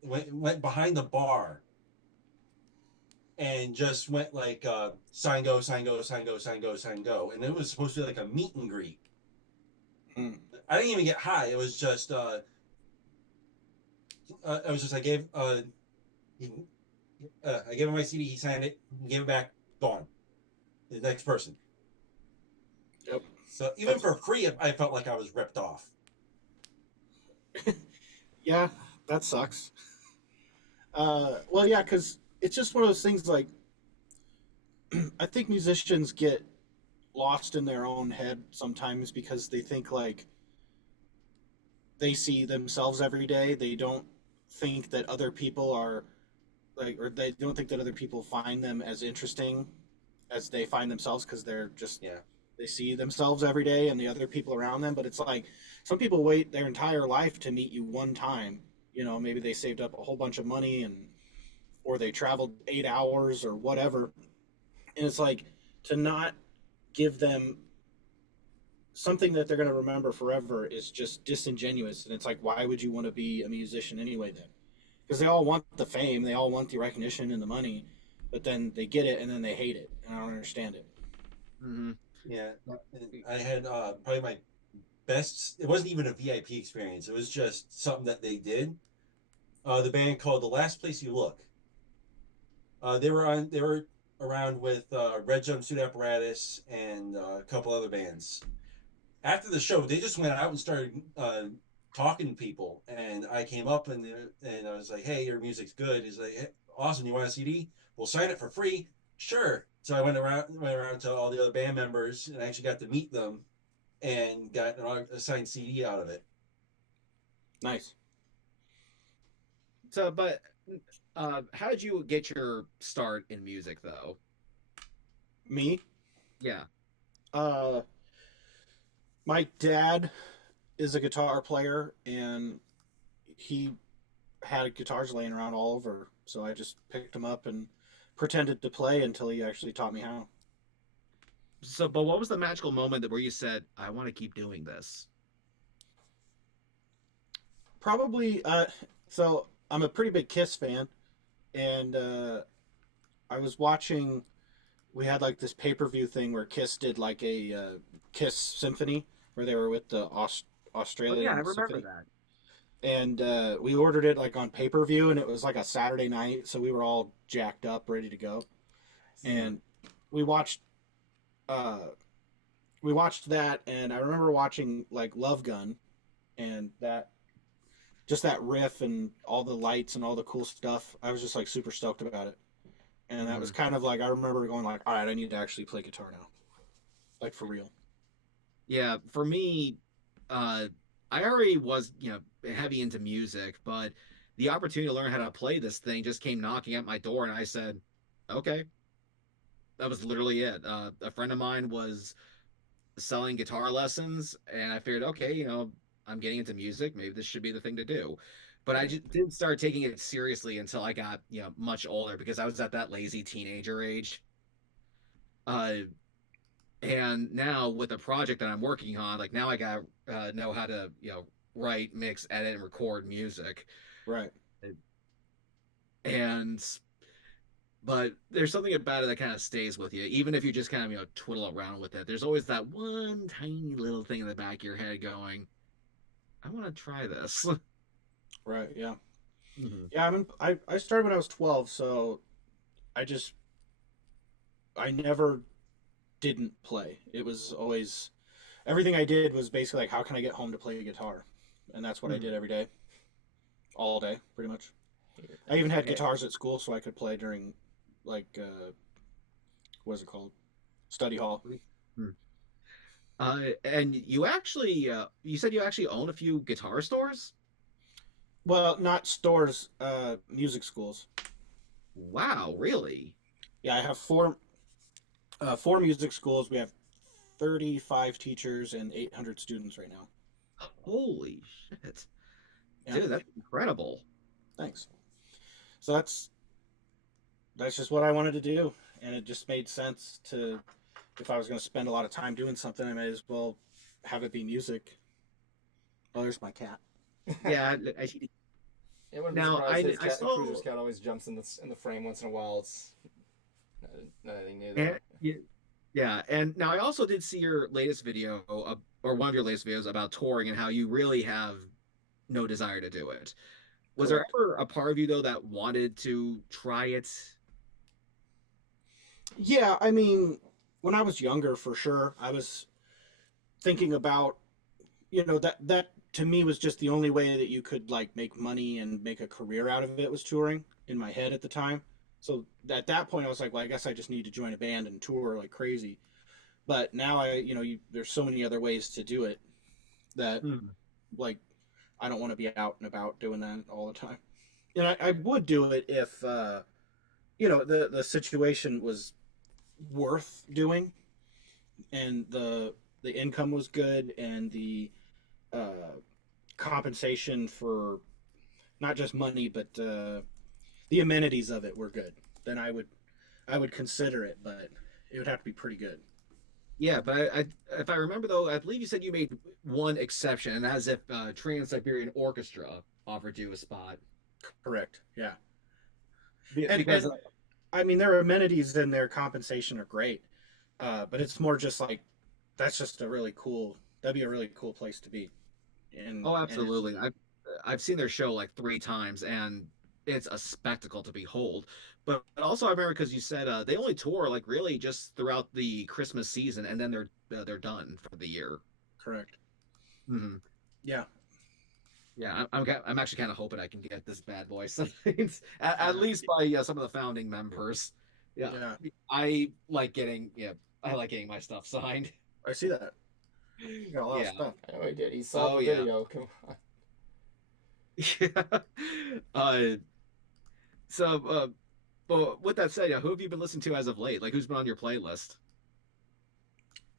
went behind the bar, and just went like sign go, sign go, sign go, sign go, sign go, and it was supposed to be like a meet and greet. I didn't even get high. It was just I gave him my CD. He signed it. He gave it back. Gone. The next person. Yep. So even for free, I felt like I was ripped off. Yeah, that sucks. Well, yeah, because it's just one of those things. Like, I think musicians get lost in their own head sometimes because they think like they see themselves every day. They don't think that other people are like, or they don't think that other people find them as interesting as they find themselves because they're just Yeah. they see themselves every day and the other people around them. But it's like some people wait their entire life to meet you one time. You know, maybe they saved up a whole bunch of money and or they traveled 8 hours or whatever. And it's like to not give them something that they're going to remember forever is just disingenuous. And it's like, why would you want to be a musician anyway then? Because they all want the fame, they all want the recognition and the money, but then they get it and then they hate it. And I don't understand it. Mm-hmm. Yeah. I had probably my best. It wasn't even a VIP experience. It was just something that they did. The band called The Last Place You Look. They were around with Red Jumpsuit Apparatus and a couple other bands. After the show, they just went out and started talking to people. And I came up and I was like, "Hey, your music's good." He's like, hey, "Awesome, you want a CD? We'll sign it for free." Sure. So I went around to all the other band members and actually got to meet them and got a signed CD out of it. Nice. So, but how did you get your start in music, though? Me, Yeah. uh, my dad is a guitar player and he had guitars laying around all over. So I just picked them up and pretended to play until he actually taught me how. So, but what was the magical moment that where you said, "I want to keep doing this"? Probably, so I'm a pretty big Kiss fan, and I was watching. We had like this pay-per-view thing where Kiss did like a Kiss symphony where they were with the Oh yeah, I Australian remember symphony, that. and we ordered it like on pay-per-view, and it was like a Saturday night, so we were all jacked up, ready to go, and we watched uh, we watched that, and I remember watching like Love Gun, and that just that riff and all the lights and all the cool stuff. I was just like super stoked about it. And that was Mhm. kind of like I remember going like, all right, I need to actually play guitar now, like for real. Yeah, for me, uh, I already was, heavy into music, but the opportunity to learn how to play this thing just came knocking at my door, and I said, "Okay." That was literally it. A friend of mine was selling guitar lessons, and I figured, okay, I'm getting into music. Maybe this should be the thing to do. But I just didn't start taking it seriously until I got, much older because I was at that lazy teenager age. Uh, and now with the project that I'm working on, like now I got know how to, write, mix, edit, and record music. Right. And but there's something about it that kind of stays with you, even if you just kind of twiddle around with it. There's always that one tiny little thing in the back of your head going, "I want to try this." Right. Yeah. Mhm. Yeah. I started when I was 12, so I just I never didn't play. It was always everything I did was basically like, how can I get home to play a guitar, and that's what I Mhm. did every day, all day, pretty much. I even had Yeah. guitars at school, so I could play during like what is it called, study hall. Mhm. And you said you actually own a few guitar stores? Well, not stores, music schools. Wow, really? Yeah, I have four music schools. We have 35 teachers and 800 students right now. Holy shit. Yeah, Dude, that's incredible. thanks. So that's just what I wanted to do, and it just made sense to if I was going to spend a lot of time doing something, I may as well have it be music. Oh, there's my cat. Yeah, It wouldn't be now surprised. His I cat, the cruiser's saw cat, always jumps in the frame once in a while. It's not anything new and there. yeah, and now I also did see your latest video, or one of your latest videos about touring and how you really have no desire to do it. Was there Correct. ever a part of you though that wanted to try it? Yeah, I mean, when I was younger, for sure, I was thinking about that to me was just the only way that you could like make money and make a career out of it was touring in my head at the time. So at that point I was like, well, I guess I just need to join a band and tour like crazy. But now there's so many other ways to do it that like I don't want to be out and about doing that all the time. And I would do it if the situation was worth doing and the income was good and the compensation for not just money but the amenities of it were good. Then I would consider it, but it would have to be pretty good. Yeah, but if I remember though, I believe you said you made one exception, and as if Trans-Siberian Orchestra offered you a spot. Correct. Yeah. Because And I mean, their amenities and their compensation are great, but it's more just like that's just a really cool. That'd be a really cool place to be. oh, And absolutely. I've seen their show like 3 times, and it's a spectacle to behold. But also, I remember because you said they only tour like really just throughout the Christmas season, and then they're done for the year. correct. Hmm. Yeah. Yeah, I'm actually kind of hoping I can get this bad boy signed, at Yeah. least by some of the founding members. Yeah, Yeah. I like getting my stuff signed. I see that. You got a lot of Yeah. stuff. I know he did. He saw Oh the yeah. video. Come on. Yeah. Uh, so, but with that said, yeah, who have you been listening to as of late? Like, who's been on your playlist?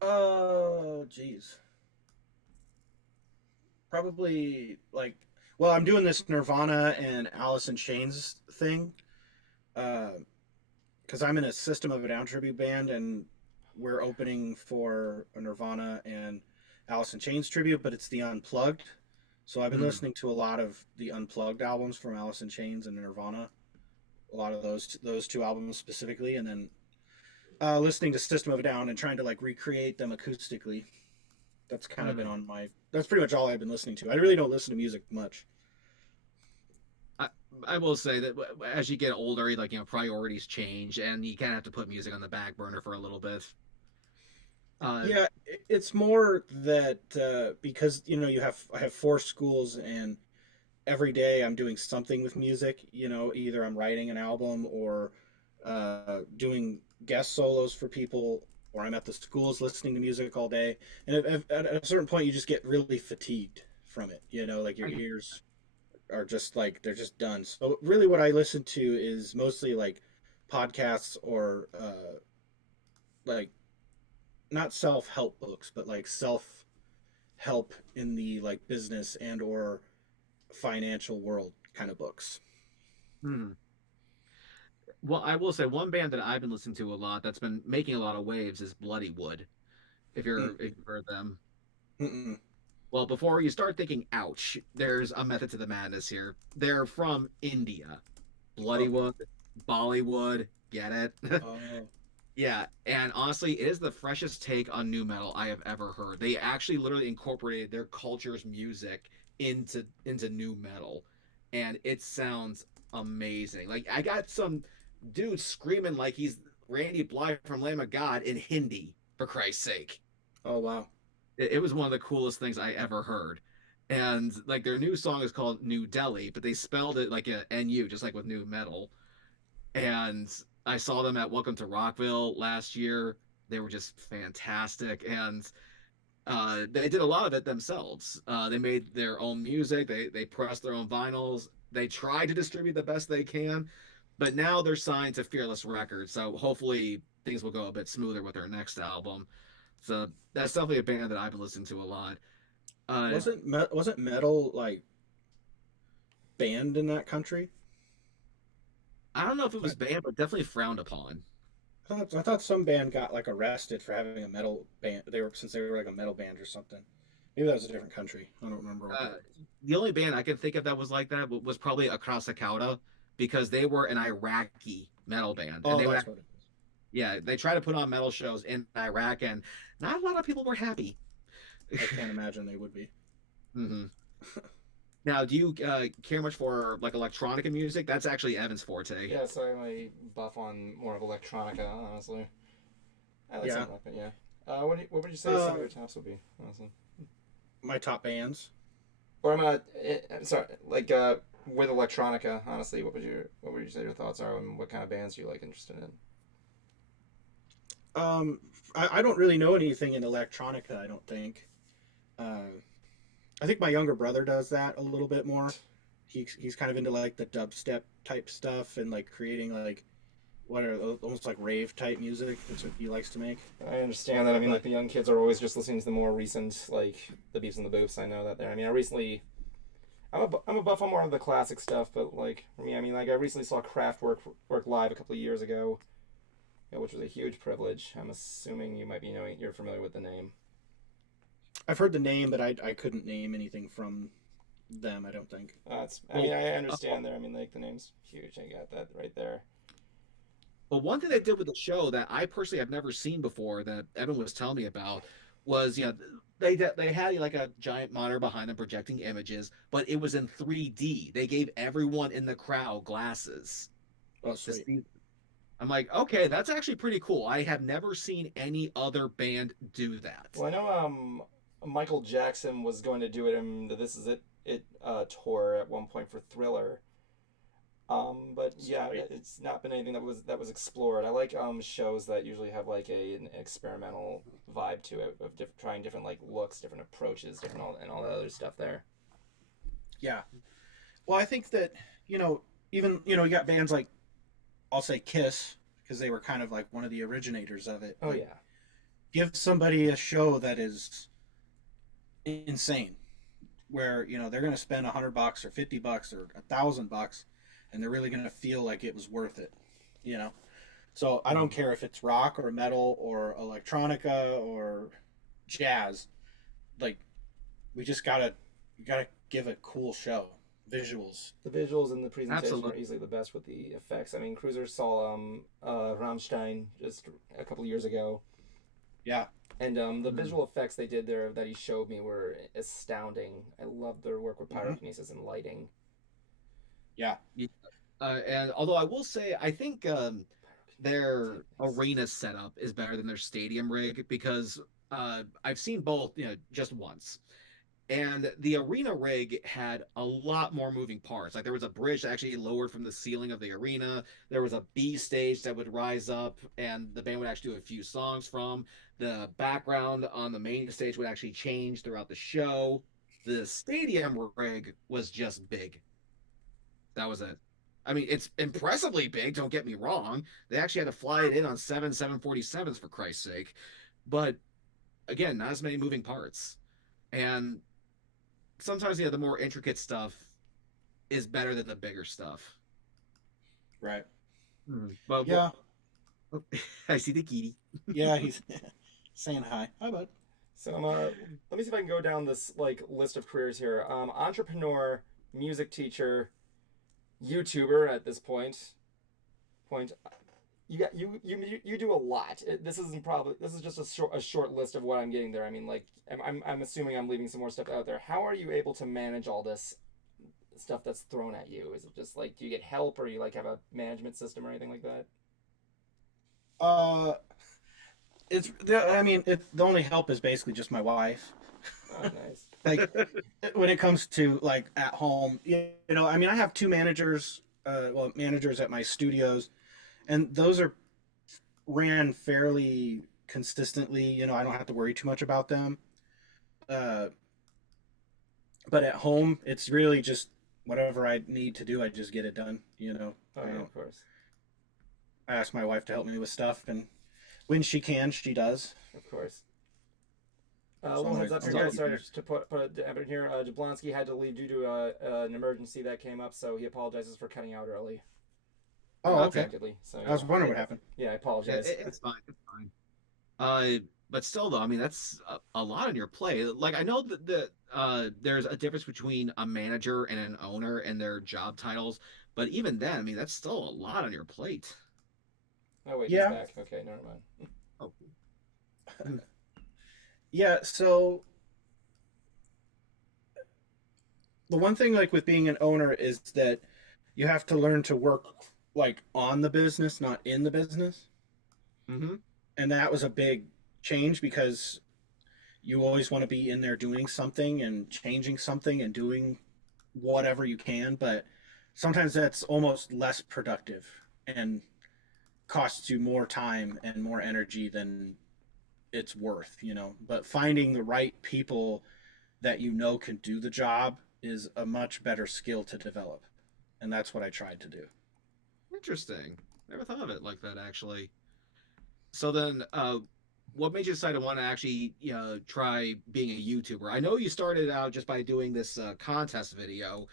Oh, geez. Probably like, well, I'm doing this Nirvana and Alice in Chains thing because I'm in a System of a Down tribute band and we're opening for a Nirvana and Alice in Chains tribute, but it's the Unplugged. So I've been Hmm. listening to a lot of the Unplugged albums from Alice in Chains and Nirvana, a lot of those two albums specifically, and then listening to System of a Down and trying to like recreate them acoustically. That's kind of been Hmm. on my. That's pretty much all I've been listening to. I really don't listen to music much. I, I will say that as you get older, like priorities change, and you kind of have to put music on the back burner for a little bit. Uh, Yeah, it's more that because I have 4 schools and every day I'm doing something with music. Either I'm writing an album or doing guest solos for people, or I'm at the schools listening to music all day. And at a certain point, you just get really fatigued from it. Like your I, ears are just like they're just done. So really, what I listen to is mostly like podcasts or like not self help books, but like self help in the like business and or financial world kind of books. hmm. Well, I will say one band that I've been listening to a lot that's been making a lot of waves is Bloody Wood. Mm. If you've heard them. Mm-mm. Well, before you start thinking, ouch, there's a method to the madness here. They're from India. Okay. Bloodywood, Bollywood, get it? Oh. Yeah, and honestly, it is the freshest take on new metal I have ever heard. They actually literally incorporated their culture's music into new metal, and it sounds amazing. Like I got some dude screaming like he's Randy Blythe from Lamb of God in Hindi, for Christ's sake. Oh wow. It was one of the coolest things I ever heard. And like their new song is called New Delhi, but they spelled it like a NU, just like with new metal. And I saw them at Welcome to Rockville last year. They were just fantastic, and they did a lot of it themselves. They made their own music. They pressed their own vinyls. They try to distribute the best they can, but now they're signed to Fearless Records, so hopefully things will go a bit smoother with their next album. So that's definitely a band that I've been listening to a lot. Uh, Wasn't metal like banned in that country? I don't know if it I, was banned, but definitely frowned upon. I thought some band got like arrested for having a metal band. Since they were like a metal band or something. Maybe that was a different country. I don't remember what Uh, that. the only band I can think of that was like that was probably Across the Kauda because they were an Iraqi metal band, and Oh, they would that's what it is. yeah, they try to put on metal shows in Iraq, and not a lot of people were happy. I can't imagine they would be. Hmm. Now, do you care much for like electronica music? That's actually Evan's forte. Yeah, so I'm a buff on more of electronica, honestly. I like Yeah. some rock, but yeah. What would you say some Uh, of your tops would be, honestly? my top bands. or sorry, like with electronica. Honestly, what would you say your thoughts are, and what kind of bands are you like interested in? I don't really know anything in electronica. I don't think. Uh, I think my younger brother does that a little bit more. He's kind of into like the dubstep type stuff and like creating like what are almost like rave type music. That's what he likes to make. I understand that. I mean, like the young kids are always just listening to the more recent, like the Beeps and the Boops. I know that there. I mean, I'm a buff on more of the classic stuff, but like for me, I mean, like I recently saw Kraftwerk work live a couple of years ago, which was a huge privilege. I'm assuming you might be knowing you're familiar with the name. I've heard the name, but I couldn't name anything from them. I don't think. I mean, I understand there. I mean, like the name's huge. I got that right there. But one thing they did with the show that I personally have never seen before that Evan was telling me about was, they had like a giant monitor behind them projecting images, but it was in 3D. They gave everyone in the crowd glasses. Oh, to sweet. see. I'm like, okay, that's actually pretty cool. I have never seen any other band do that. Well, I know Michael Jackson was going to do it in the This Is It tour at one point for Thriller. But yeah, it's not been anything that was explored. I like shows that usually have like an experimental vibe to it of trying different like looks, different approaches, and all that other stuff there. Yeah. Well, I think that even you got bands like I'll say Kiss because they were kind of like one of the originators of it. Oh Like, yeah, give somebody a show that is insane, where they're going to spend $100 or $50 or $1,000, and they're really going to feel like it was worth it. You know, so I don't care if it's rock or metal or electronica or jazz. Like we gotta give a cool show, visuals. the visuals and the presentation are Absolutely. easily the best with the effects. I mean, Cruiser saw Rammstein just a couple of years ago. Yeah, And the visual effects they did there that he showed me were astounding. I loved their work with pyrokinesis and lighting. yeah, Yeah. And although I will say, I think their arena setup is better than their stadium rig because I've seen both, just once. And the arena rig had a lot more moving parts. Like there was a bridge that actually lowered from the ceiling of the arena. There was a B stage that would rise up, and the band would actually do a few songs from. The background on the main stage would actually change throughout the show. The stadium rig was just big. That was it. I mean, it's impressively big, don't get me wrong. They actually had to fly it in on 747s for Christ's sake. But again, not as many moving parts. And sometimes, the more intricate stuff is better than the bigger stuff. right. But Yeah, I see the kitty. yeah. He's saying hi. Hi, bud. So let me see if I can go down this like list of careers here. Entrepreneur, music teacher, YouTuber at this point. You got you do a lot. This is just a short list of what I'm getting there. I mean, like I'm assuming I'm leaving some more stuff out there. How are you able to manage all this stuff that's thrown at you? Is it just like do you get help or you like have a management system or anything like that? Uh, I mean, the only help is basically just my wife. Oh, nice. Like when it comes to like at home, I mean, I have two managers, managers at my studios, and those are ran fairly consistently. I don't have to worry too much about them. Uh, but at home, it's really just whatever I need to do, I just get it done. Oh yeah, of course, I ask my wife to help me with stuff, and when she can, she does. of course. So Little heads up I'm here, lucky. sorry to put it in here. Jablonski had to leave due to an emergency that came up, so he apologizes for cutting out early. Oh, okay. Unexpectedly. So I was wondering what happened. yeah, I Yeah, apologize. it's fine. It's fine. But still, though, I mean, that's a lot on your plate. Like, I know that there's a difference between a manager and an owner and their job titles, but even then, I mean, that's still a lot on your plate. Oh wait, Yeah. he's back. Okay, never mind. Oh, Yeah, so the one thing like with being an owner is that you have to learn to work like on the business, not in the business. mm-hmm. And that was a big change because you always want to be in there doing something and changing something and doing whatever you can, but sometimes that's almost less productive and costs you more time and more energy than it's worth, you know. But finding the right people that you know can do the job is a much better skill to develop. And that's what I tried to do. Interesting. Never thought of it like that, actually. So then, what made you decide to want to actually, try being a YouTuber? I know you started out just by doing this contest video,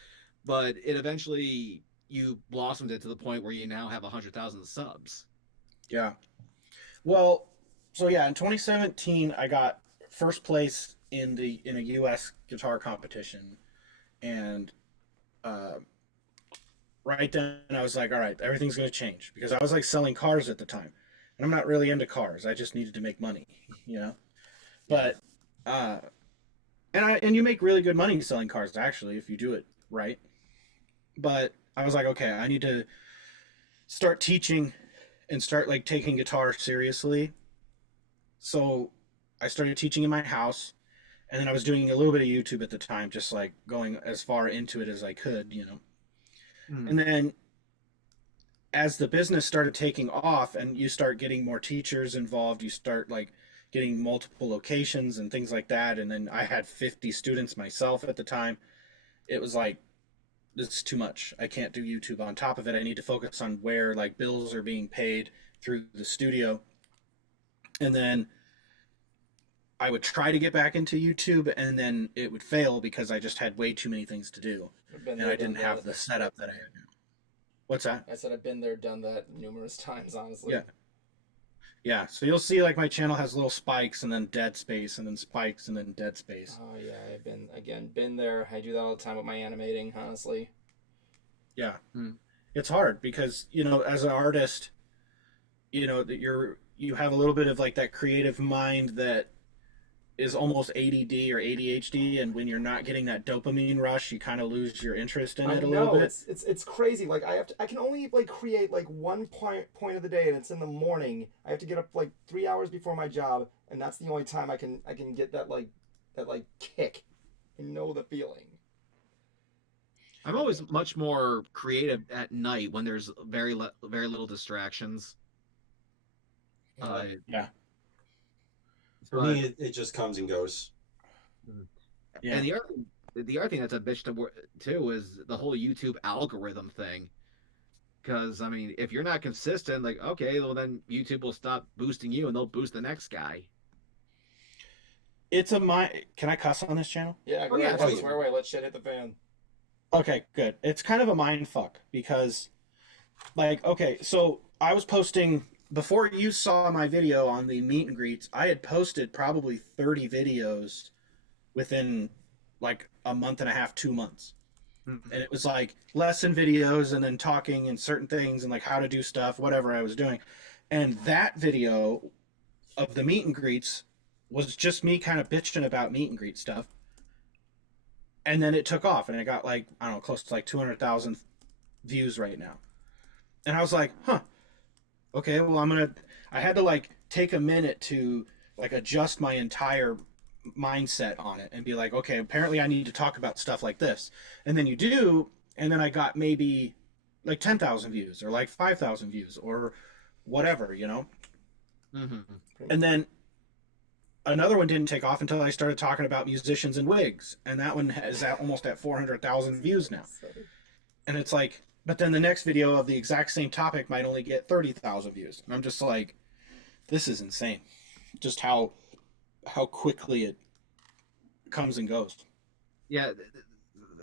but it eventually you blossomed it to the point where you now have 100,000 subs. Yeah. Well, so yeah, in 2017 I got first place in a US guitar competition, and uh, right then I was like, all right, everything's going to change, because I was like selling cars at the time. And I'm not really into cars. I just needed to make money, you know. But uh and you make really good money selling cars, actually, if you do it right. But I was like, okay, I need to start teaching and start like taking guitar seriously. So I started teaching in my house, and then I was doing a little bit of YouTube at the time, just like going as far into it as I could, you know. Hmm. And then as the business started taking off and you start getting more teachers involved, you start like getting multiple locations and things like that. And then I had 50 students myself at the time. It was like, this is too much. I can't do YouTube on top of it. I need to focus on where like bills are being paid through the studio. And then I would try to get back into YouTube, and then it would fail because I just had way too many things to do. I've been And there, I done didn't have that. the setup that I had now. What's that? I said I've been there, done that numerous times, honestly. Yeah. Yeah, so you'll see like my channel has little spikes and then dead space and then spikes and then dead space. Oh yeah, I've been there. I do that all the time with my animating, honestly. Yeah. Hmm. It's hard because, you know, as an artist, you know, that you have a little bit of like that creative mind that is almost ADD or ADHD, and when you're not getting that dopamine rush, you kind of lose your interest in I it a know little bit. it's crazy. Like I can only like create like one point of the day, and it's in the morning. I have to get up like 3 hours before my job, and that's the only time I can get that kick. I know the feeling. I'm always much more creative at night when there's very little distractions. Uh, Yeah. For but me, it just comes and goes. Yeah. and the other thing that's a bitch too is the whole YouTube algorithm thing. Because I mean, if you're not consistent, like okay, well then YouTube will stop boosting you and they'll boost the next guy. It's a my Can I cuss on this channel? Yeah, go Oh, yeah, ahead. absolutely. Swear away. Let shit hit the fan. Okay, good. It's kind of a mind fuck because, like, okay, so I was posting before you saw my video on the meet and greets. I had posted probably 30 videos within like a month and a half, 2 months. And it was like lesson videos and then talking and certain things and like how to do stuff, whatever I was doing. And that video of the meet and greets was just me kind of bitching about meet and greet stuff. And then it took off and it got like, I don't know, close to like 200,000 views right now. And I was like, huh, okay, well, I had to like take a minute to like adjust my entire mindset on it and be like, okay, apparently I need to talk about stuff like this. And then you do, and then I got maybe like 10,000 views or like 5,000 views or whatever, you know? Mm-hmm. And then another one didn't take off until I started talking about musicians and wigs. And that one is almost at 400,000 views now. And it's like, but then the next video of the exact same topic might only get 30,000 views. And I'm just like, this is insane. Just how quickly it comes and goes. Yeah,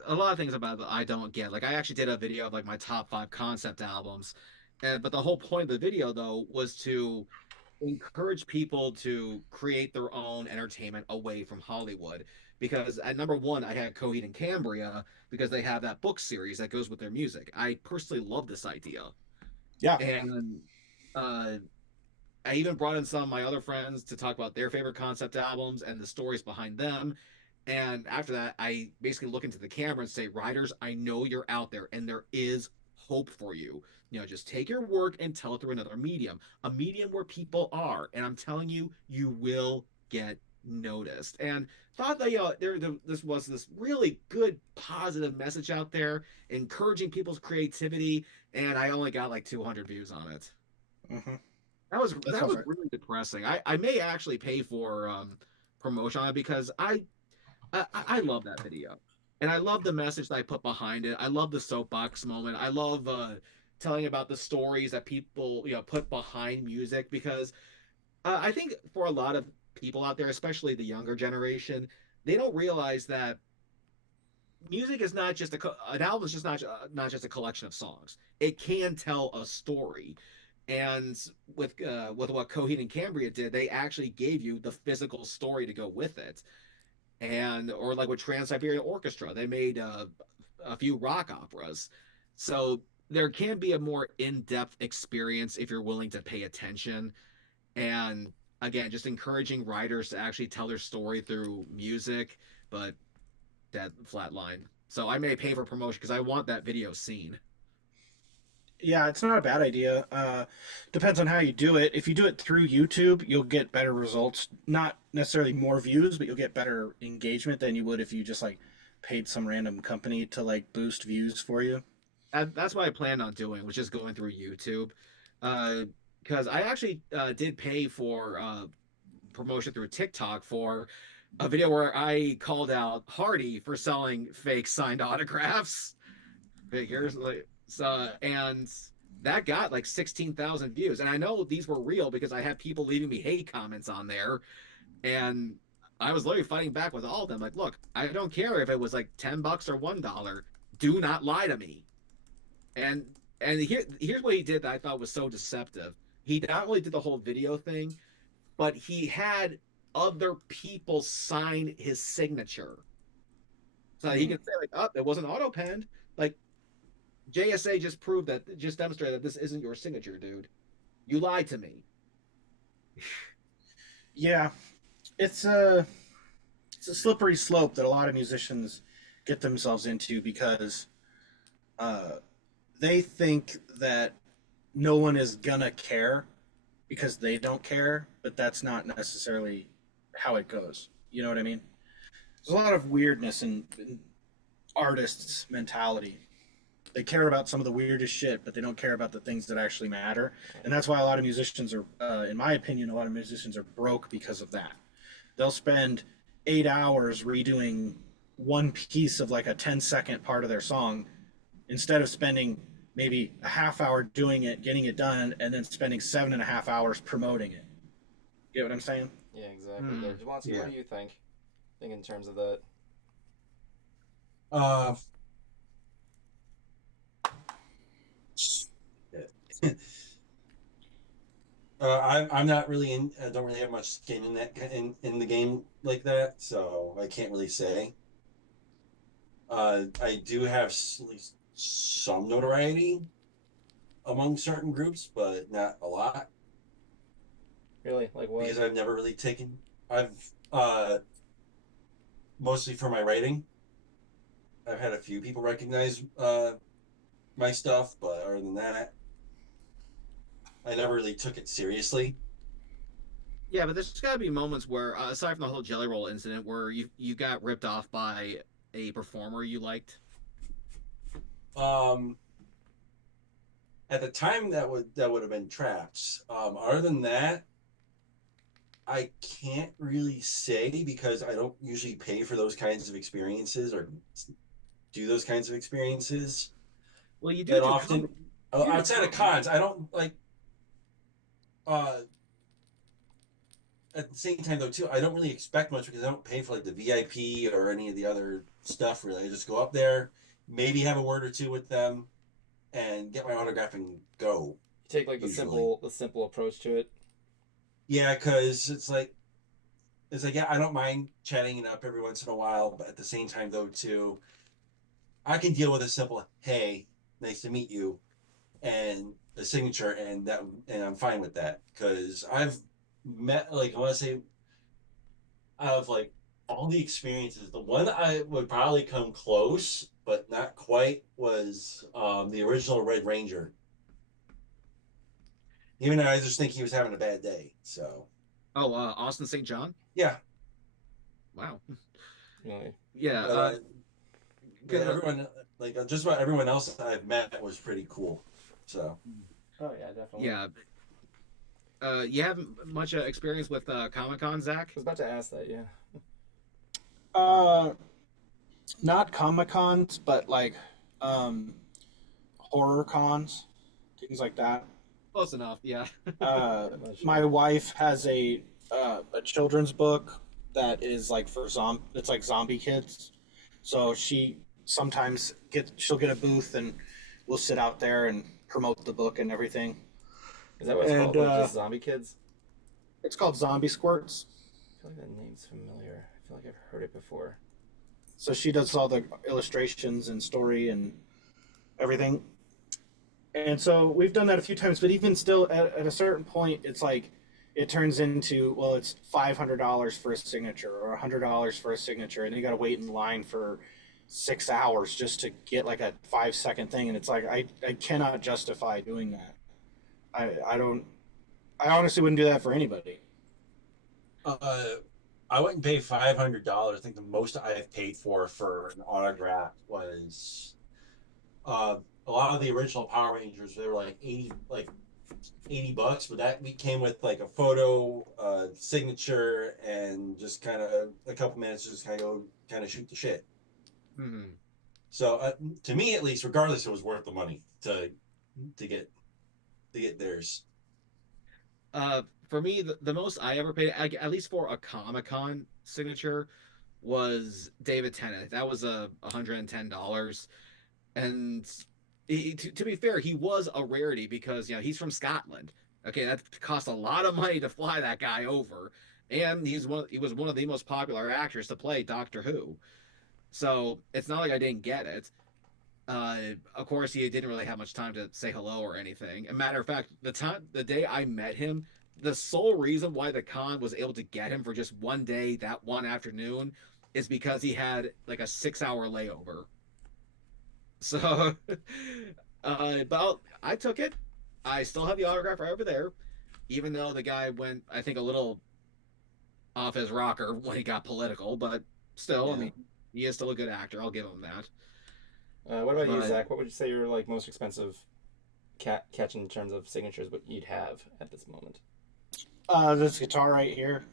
a lot of things about it I don't get. Like I actually did a video of like my top 5 concept albums, and but the whole point of the video though was to encourage people to create their own entertainment away from Hollywood. Because at number one, I had Coheed and Cambria because they have that book series that goes with their music. I personally love this idea, Yeah. and uh, I even brought in some of my other friends to talk about their favorite concept albums and the stories behind them. And after that, I basically look into the camera and say, "Writers, I know you're out there, and there is hope for you. You know, just take your work and tell it through another medium, a medium where people are. And I'm telling you, you will get noticed and thought that this was this really good positive message out there, encouraging people's creativity, and I only got like 200 views on it. Mm-hmm. That That sounds was right. really depressing. I may actually pay for promotion on it because I love that video. And I love the message that I put behind it. I love the soapbox moment. I love telling about the stories that people, put behind music because I think for a lot of people out there, especially the younger generation, they don't realize that music is not just an album is just not just a collection of songs. It can tell a story. And with what Coheed and Cambria did, they actually gave you the physical story to go with it. And or like with Trans-Siberian Orchestra, they made a few rock operas. So there can be a more in-depth experience if you're willing to pay attention. And again, just encouraging writers to actually tell their story through music, but that flat line. So I may pay for promotion because I want that video seen. Yeah, it's not a bad idea. Depends on how you do it. If you do it through YouTube, you'll get better results. Not necessarily more views, but you'll get better engagement than you would if you just like paid some random company to like boost views for you. And that's what I planned on doing, was just going through YouTube. Uh, because I actually did pay for promotion through TikTok for a video where I called out Hardy for selling fake signed autographs. Figures like so, and that got like 16,000 views. And I know these were real because I had people leaving me hate comments on there, and I was literally fighting back with all of them. Like, look, I don't care if it was like $10 or $1. Do not lie to me. And here's what he did that I thought was so deceptive. He not only did the whole video thing, but he had other people sign his signature. So he Hmm. can say like, "Oh, it wasn't auto penned." Like JSA just demonstrated that this isn't your signature, dude. You lied to me. Yeah, it's a slippery slope that a lot of musicians get themselves into because uh, they think that no one is gonna care because they don't care, but that's not necessarily how it goes. You know what I mean? There's a lot of weirdness in artists' mentality. They care about some of the weirdest shit, but they don't care about the things that actually matter. And that's why a lot of musicians are, in my opinion, a lot of musicians are broke because of that. They'll spend 8 hours redoing one piece of like a 10-second part of their song instead of spending maybe a half hour doing it, getting it done, and then spending 7.5 hours promoting it. Get what I'm saying? Yeah, exactly. Yeah, Hmm. Javonski, what Yeah. do you think? Think in terms of that? Uh, I'm not really in. I don't really have much skin in that in the game like that, so I can't really say. I do have at least some notoriety among certain groups, but not a lot Really? Like what? because I've never really taken. I've mostly for my writing. I've had a few people recognize my stuff, but other than that, I never really took it seriously. Yeah, but there's got to be moments where, aside from the whole Jelly Roll incident, where you got ripped off by a performer you liked. Um, at the time, that would have been traps. Other than that, I can't really say because I don't usually pay for those kinds of experiences or do those kinds of experiences Well, you do that do often. comedy. You do do Outside of comedy. cons, I don't like. Uh, at the same time, though, too, I don't really expect much because I don't pay for like the VIP or any of the other stuff. Really, I just go up there, maybe have a word or two with them, and get my autograph and go. You take like Usually, the simple approach to it. yeah, because it's like yeah, I don't mind chatting it up every once in a while, but at the same time, though, too, I can deal with a simple "Hey, nice to meet you" and a signature, and I'm fine with that because I've met like I want to say out of like all the experiences, the one I would probably come close, but not quite, was the original Red Ranger. Even though I just think he was having a bad day. So Oh, Austin St. John. yeah, Wow. Really. Yeah. But yeah, Good. everyone, like just about everyone else that I've met was pretty cool. So Oh yeah, definitely. Yeah. You haven't much experience with Comic-Con, I Zach? was about to ask that. Yeah. Uh, not Comic Cons, but like um, horror cons, things like that. Close enough. Yeah. I'm not My sure. wife has a children's book that is like for it's like zombie kids. So she'll get a booth and we'll sit out there and promote the book and everything. Is that what it's And called? Like just Zombie Kids? it's called Zombie Squirts. I feel like that name's familiar. I feel like I've heard it before. So she does all the illustrations and story and everything. And so we've done that a few times, but even still, at a certain point, it's like it turns into, well, it's $500 for a signature or $100 for a signature, and you got to wait in line for 6 hours just to get like a 5 second thing, and it's like I cannot justify doing that. I don't. I honestly wouldn't do that for anybody. uh, I wouldn't pay $500. I think the most I've paid for an autograph was a lot of the original Power Rangers. They were like 80 bucks, but that we came with like a photo, signature, and just kind of a couple minutes, just kind of shoot the shit. Hmm. So to me, at least, regardless, it was worth the money to get theirs. For me, the most I ever paid, at least for a Comic-Con signature, was David Tennant. That was $110. And to be fair, he was a rarity because he's from Scotland. Okay, that cost a lot of money to fly that guy over, and he was one of the most popular actors to play Doctor Who. So it's not like I didn't get it. Of course, he didn't really have much time to say hello or anything. A matter of fact, the day I met him, the sole reason why the con was able to get him for just one day, that one afternoon, is because he had like a 6 hour layover. So, but I took it. I still have the autograph right over there, even though the guy went, I think, a little off his rocker when he got political. But still, I Yeah. mean, he is still a good actor. I'll give him that. What about you, But Zach? What would you say your like most expensive catch in terms of signatures? What you'd have at this moment? This guitar right here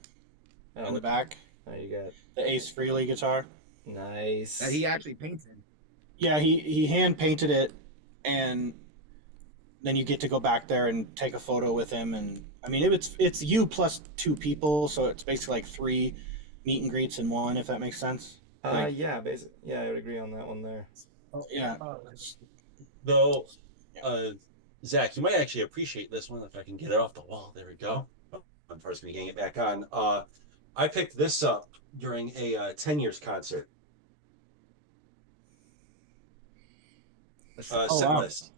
in the What back, you got? the Ace Frehley guitar. that Nice. he actually painted. Yeah, he hand painted it, and then you get to go back there and take a photo with him. And I mean, it's you plus two people, so it's basically like three meet and greets in one, if that makes sense. Like, Yeah, yeah, I would agree on that one there. yeah, Though, uh, Zach, you might actually appreciate this one if I can get it off the wall. There we go. I'm first going to getting it back on. I picked this up during a 10 years concert. oh Set wow, list.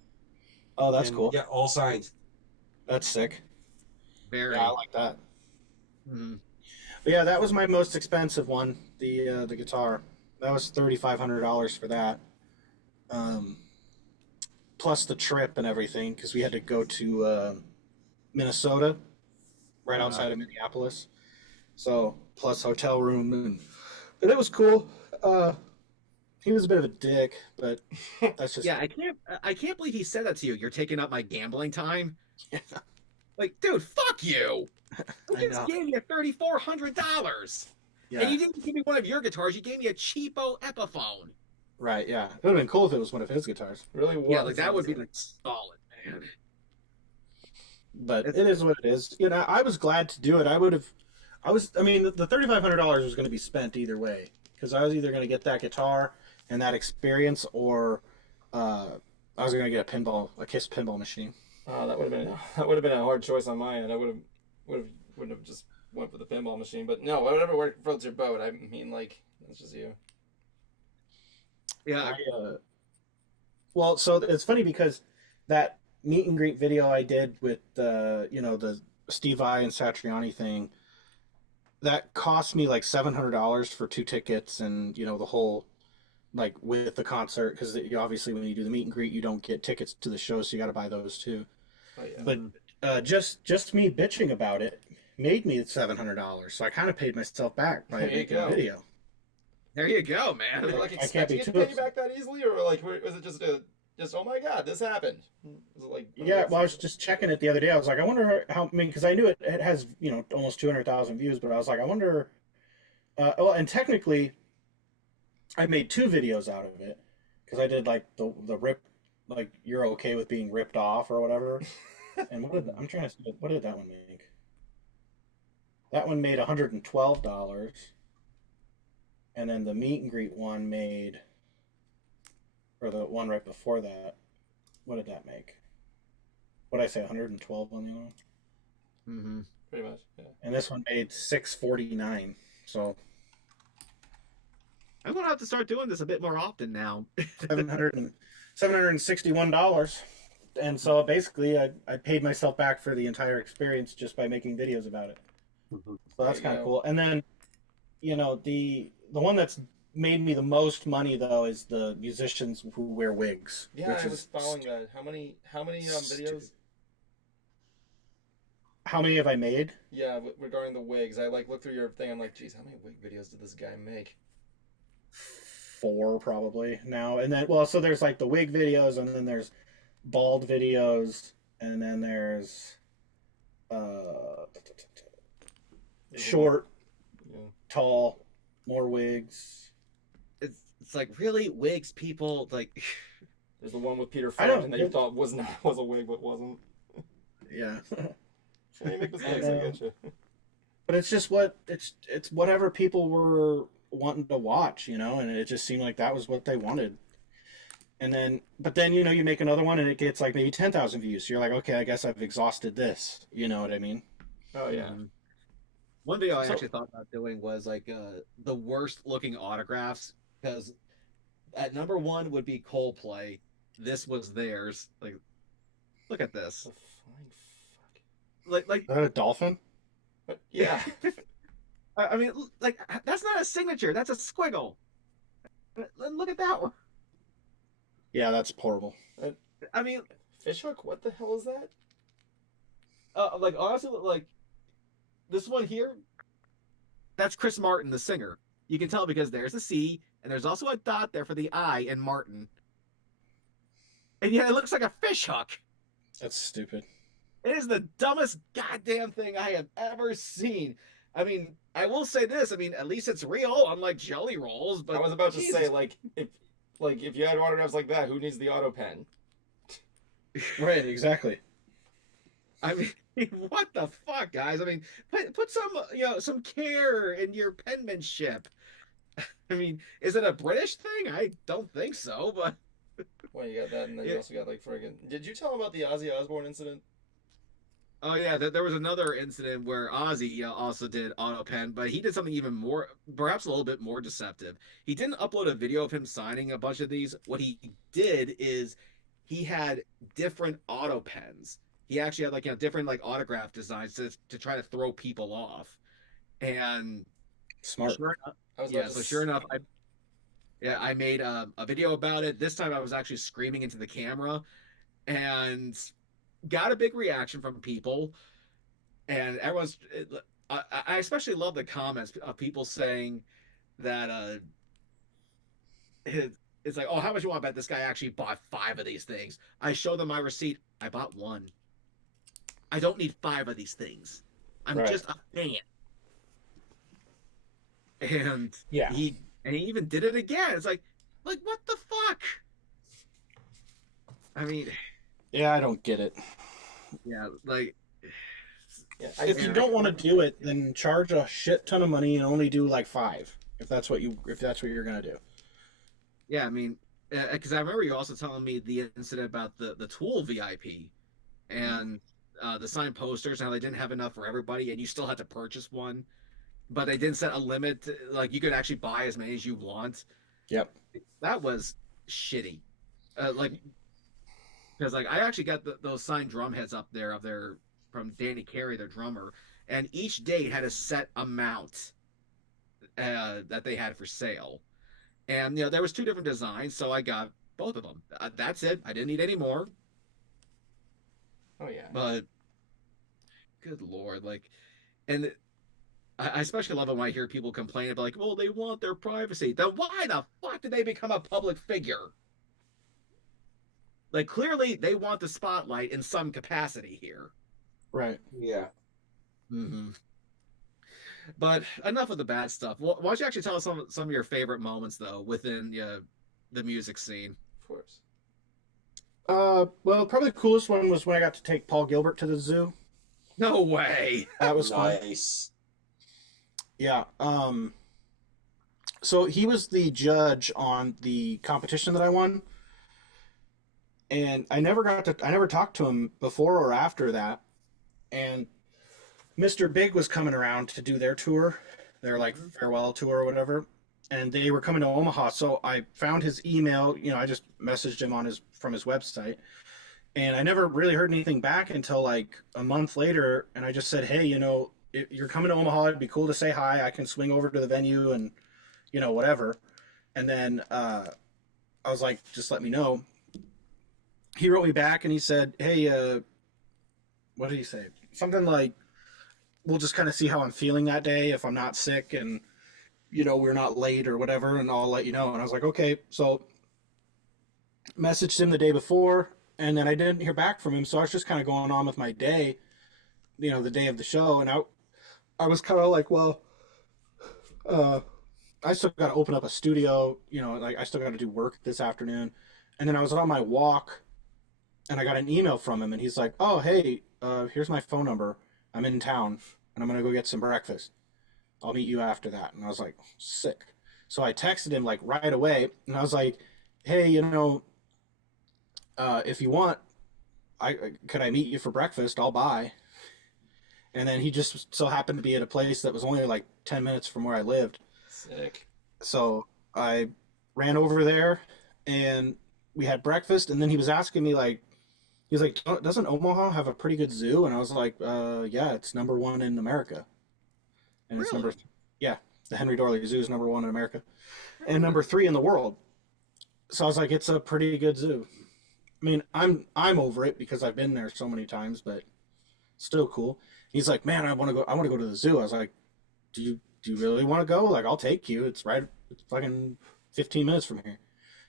oh that's And cool. yeah, all signed. That's sick. Yeah, I Very. like that. Mhm. But yeah, that was my most expensive one. The guitar. That was $3,500 for that. Um, plus the trip and everything because we had to go to Minnesota, right outside of Minneapolis. So plus hotel room and it was cool. He was a bit of a dick, but that's just Yeah, I can't believe he said that to you. You're taking up my gambling time. Like, dude, fuck you. I I just know. gave you $3,400. And Yeah, you didn't give me one of your guitars. You gave me a cheapo Epiphone. right. Yeah, it would have been cool if it was one of his guitars, Really Yeah, was. like that would be like solid, man. but It's, it is what it is. I was glad to do it. I mean, the $3,500 was going to be spent either way because I was either going to get that guitar and that experience, or I was going to get a Kiss pinball machine. Oh, that would have been a hard choice on my end. I wouldn't have just went for the pinball machine. But no, whatever floats your boat. I mean, like that's just you. yeah, Well, so it's funny because that meet and greet video I did with the Steve Vai and Satriani thing, that cost me like $700 for two tickets, and the whole, like, with the concert, because obviously when you do the meet and greet you don't get tickets to the show, so you got to buy those too. Oh yeah. But just me bitching about it made me $700, so I kind of paid myself back by There you making a go. video. There you go, Were you man. like I can't be expecting it to too pay you back that easily, or like was it just oh my god, this happened? Was it like Yeah, well, I was just checking it the other day. I was like, I wonder how. I mean, because I knew it has almost 200,000 views, but I was like, I wonder. Well, and technically, I made two videos out of it because I did like the rip, like you're okay with being ripped off or whatever. And I'm trying to see, what did that one make? That one made $112, and then the meet and greet one made, or the one right before that, what did that make? What did I say, 112 on the other one? Mm-hmm. pretty much, yeah. And this one made 649. So I'm gonna have to start doing this a bit more often now. 761. And so basically, I paid myself back for the entire experience just by making videos about it. Mhm. So that's There you kind of go. cool. And then, the one that's made me the most money though is the musicians who wear wigs. Yeah, which I was is following that. How many videos? How many have I made? Yeah, regarding the wigs, I like looked through your thing. I'm like, geez, how many wig videos did this guy make? 4 probably now. And then, well, so there's like the wig videos, and then there's bald videos, and then there's uh, There's a short, Yeah. tall, more wigs. It's like really wigs, people like. There's the one with Peter I don't- Frampton that you thought was a wig but wasn't. Yeah. Yeah, you make mistakes, I get you. But it's just it's whatever people were wanting to watch, and it just seemed like that was what they wanted. And then, but then you make another one and it gets like maybe 10,000 views. So you're like, okay, I guess I've exhausted this. You know what I mean? Oh yeah. One video I So- actually thought about doing was like the worst looking autographs, because at number one would be Coldplay. This was theirs. Like, look at this. The flying fuck. Like Is that a dolphin? Yeah. I mean, like that's not a signature. That's a squiggle. Look at that one. Yeah, that's horrible. I mean, Fishhook? What the hell is that? like honestly, like this one here, that's Chris Martin, the singer. You can tell because there's a C and there's also a dot there for the I in Martin. And yeah, it looks like a fish hook. That's stupid. It is the dumbest goddamn thing I have ever seen. I mean, I will say this. I mean, at least it's real, unlike jelly rolls. But I was about to Jesus. say, if you had autographs like that, who needs the auto pen? Right, exactly. I mean, what the fuck, guys? I mean, put some some care in your penmanship. I mean, is it a British thing? I don't think so, but Well, you got that, and then you Yeah. also got like friggin'. Did you tell about the Ozzy Osbourne incident? oh yeah, there was another incident where Ozzy also did auto pen, but he did something even more, perhaps a little bit more deceptive. He didn't upload a video of him signing a bunch of these. What he did is he had different auto pens. He actually had like different like autograph designs to try to throw people off. And Smart. sure enough, I was yeah, about to so sure enough, I made a video about it. This time I was actually screaming into the camera and got a big reaction from people. And I especially love the comments of people saying that it's like, oh, how much you want to bet this guy actually bought 5 of these things? I show them my receipt. I bought 1. I don't need 5 of these things. I'm Right. just a fan. And Yeah. he even did it again. It's like what the fuck? I mean, Yeah, I don't get it. yeah, like Yeah, If you don't want to do it, then charge a shit ton of money and only do like 5. If that's what you're gonna do. yeah, I mean, because I remember you also telling me the incident about the Tool VIP and the signed posters and how they didn't have enough for everybody, and you still had to purchase one, but they didn't set a limit. Like you could actually buy as many as you want. Yep. That was shitty. Like because like I actually got those signed drum heads up there of their from Danny Carey, their drummer, and each date had a set amount that they had for sale. And there was 2 different designs, so I got both of them. That's it. I didn't need any more. Oh yeah. But good lord, like And I especially love it when I hear people complain about like, well, they want their privacy. Then why the fuck did they become a public figure? Like clearly they want the spotlight in some capacity here. Right. Yeah. Mm-hmm. But enough of the bad stuff. Why don't you actually tell us some of your favorite moments though within the music scene? Of course. Well, probably the coolest one was when I got to take Paul Gilbert to the zoo. No way. That was fun. Nice. Yeah. So he was the judge on the competition that I won, and I never talked to him before or after that. And Mr. Big was coming around to do their tour, their like farewell tour or whatever, and they were coming to Omaha. So I found his email. I just messaged him from his website, and I never really heard anything back until like a month later. And I just said, hey, if you're coming to Omaha, it'd be cool to say hi. I can swing over to the venue and whatever. And then I was like, just let me know. He wrote me back and he said, hey, what did he say? Something like, we'll just kind of see how I'm feeling that day. If I'm not sick and, we're not late or whatever, and I'll let you know. And I was like, okay. So messaged him the day before, and then I didn't hear back from him. So I was just kind of going on with my day, the day of the show. And I was kind of like, well, I still got to open up a studio, like I still got to do work this afternoon. And then I was on my walk and I got an email from him and he's like, oh, hey, here's my phone number. I'm in town and I'm going to go get some breakfast. I'll meet you after that. And I was like, sick. So I texted him like right away and I was like, hey, if you want, could I meet you for breakfast? I'll buy. And then he just so happened to be at a place that was only like 10 minutes from where I lived. Sick. So I ran over there and we had breakfast. And then he was asking me he's like, doesn't Omaha have a pretty good zoo? And I was like, yeah, it's #1 in America. And it's Really? yeah, the Henry Dorley Zoo is #1 in America and #3 in the world. So I was like, it's a pretty good zoo. I mean, I'm over it because I've been there so many times, but still cool. He's like, man, I want to go to the zoo. I was like, do you really want to go? Like, I'll take you. It's fucking 15 minutes from here. And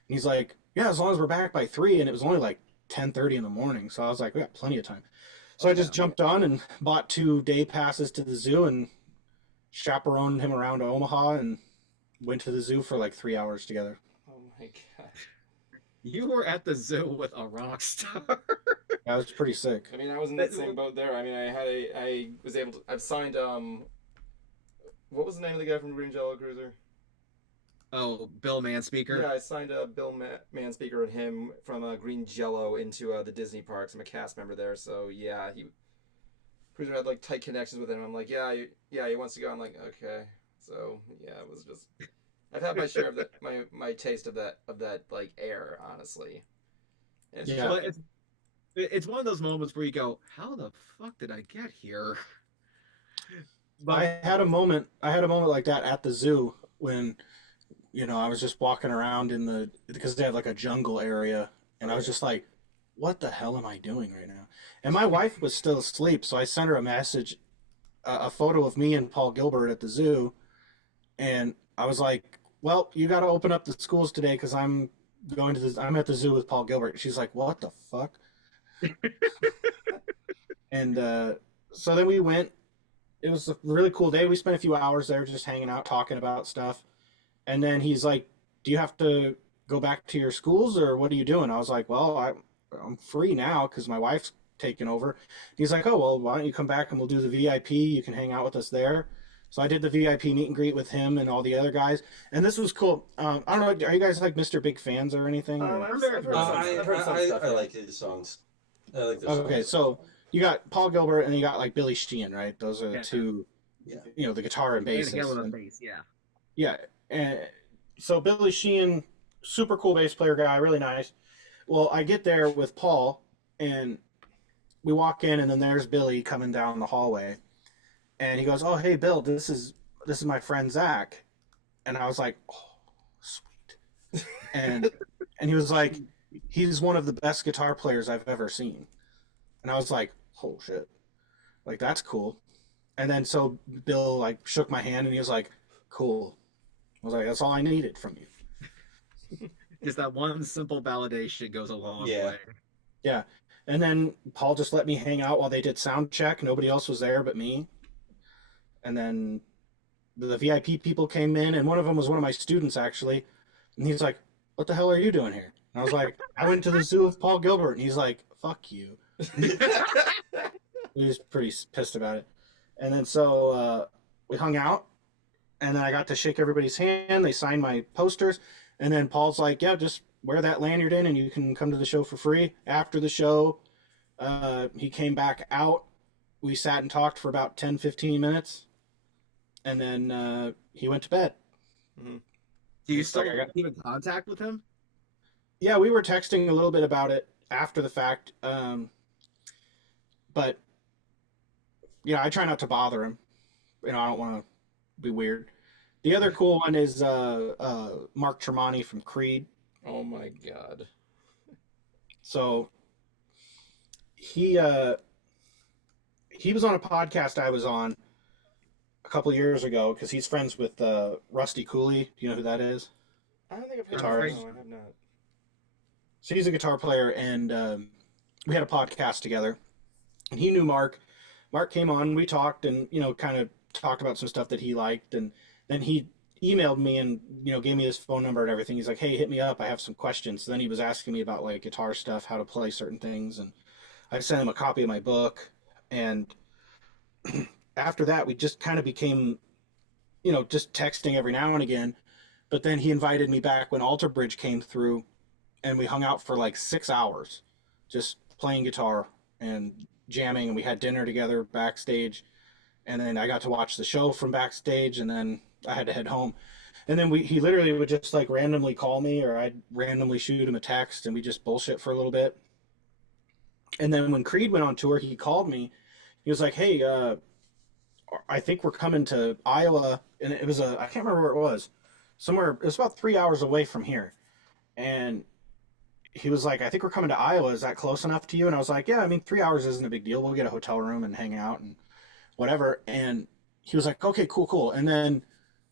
he's like, yeah, as long as we're back by 3. And it was only like 10:30 in the morning. So I was like, we got plenty of time. So I just jumped on and bought 2 day passes to the zoo and chaperoned him around to Omaha and went to the zoo for like 3 hours together. Oh my god. You were at the zoo with a rock star. That was pretty sick. I mean, I was in that same boat there. I mean, I was able to. I've signed. What was the name of the guy from Green Jello Cruiser? Oh, Bill Manspeaker. Yeah, I signed Bill Manspeaker and him from Green Jello into the Disney parks. I'm a cast member there, so yeah, Cruiser had like tight connections with him. I'm like, yeah, he wants to go. I'm like, okay. So yeah, it was just. I've had my share of that, my taste of that like air, honestly. And it's Yeah. Well, it's one of those moments where you go, how the fuck did I get here? I had a moment like that at the zoo when I was just walking around because they have like a jungle area and I was just like, what the hell am I doing right now? And my wife was still asleep, so I sent her a message, a photo of me and Paul Gilbert at the zoo, and I was like, well, you got to open up the schools today because I'm at the zoo with Paul Gilbert. She's like, what the fuck? And so then we went. It was a really cool day. We spent a few hours there just hanging out, talking about stuff. And then he's like, do you have to go back to your schools or what are you doing? I was like, well, I'm free now because my wife's taken over. He's like, oh, well, why don't you come back and we'll do the VIP. You can hang out with us there. So I did the VIP meet and greet with him and all the other guys. And this was cool. I don't know, are you guys like Mr. Big fans or anything? Or? I've heard some stuff. I like his songs. I like those Okay, songs. so you got Paul Gilbert and you got like Billy Sheehan, right? Those are the Yeah. two, Yeah. the guitar and bass. Yeah. Yeah. And so Billy Sheehan, super cool bass player guy, really nice. Well, I get there with Paul and we walk in and then there's Billy coming down the hallway. And he goes, oh, hey, Bill, this is my friend Zach. And I was like, oh, sweet. And he was like, he's one of the best guitar players I've ever seen. And I was like, oh, shit. Like, that's cool. And then so Bill like shook my hand and he was like, "Cool." I was like, "That's all I needed from you." Just that one simple validation goes a long Yeah. way. Yeah. And then Paul just let me hang out while they did sound check. Nobody else was there but me. And then the VIP people came in, and one of them was one of my students actually. And he's like, "What the hell are you doing here?" And I was like, "I went to the zoo with Paul Gilbert." And he's like, "Fuck you." He was pretty pissed about it. And then so we hung out, and then I got to shake everybody's hand. They signed my posters, and then Paul's like, "Yeah, just wear that lanyard in, and you can come to the show for free." After the show, he came back out. We sat and talked for about 10, 15 minutes, and then he went to bed. Mm-hmm. Do you It's still like I got- keep in contact with him? Yeah, we were texting a little bit about it after the fact, but I try not to bother him. I don't want to be weird. The other cool one is Mark Tremonti from Creed. Oh my god. So he was on a podcast I was on a couple years ago because he's friends with Rusty Cooley. Do you know who that is? I don't think I've heard Guitarist. of it. No, I have not. So he's a guitar player, and we had a podcast together. And he knew Mark. Mark came on, we talked, and kind of talked about some stuff that he liked, and then he emailed me and gave me his phone number and everything. He's like, "Hey, hit me up. I have some questions." So then he was asking me about like guitar stuff, how to play certain things, and I sent him a copy of my book. And after that, we just kind of became, just texting every now and again. But then he invited me back when Alter Bridge came through, and we hung out for like 6 hours, just playing guitar and jamming, and we had dinner together backstage. And then I got to watch the show from backstage, and then I had to head home. And then he literally would just like randomly call me, or I'd randomly shoot him a text, and we just bullshit for a little bit. And then when Creed went on tour, he called me. He was like, "Hey, I think we're coming to Iowa," and it was I can't remember where it was. Somewhere, it was about 3 hours away from here. And he was like, "I think we're coming to Iowa. Is that close enough to you?" And I was like, "Yeah, I mean, 3 hours isn't a big deal. We'll get a hotel room and hang out and whatever." And he was like, "Okay, cool, cool." And then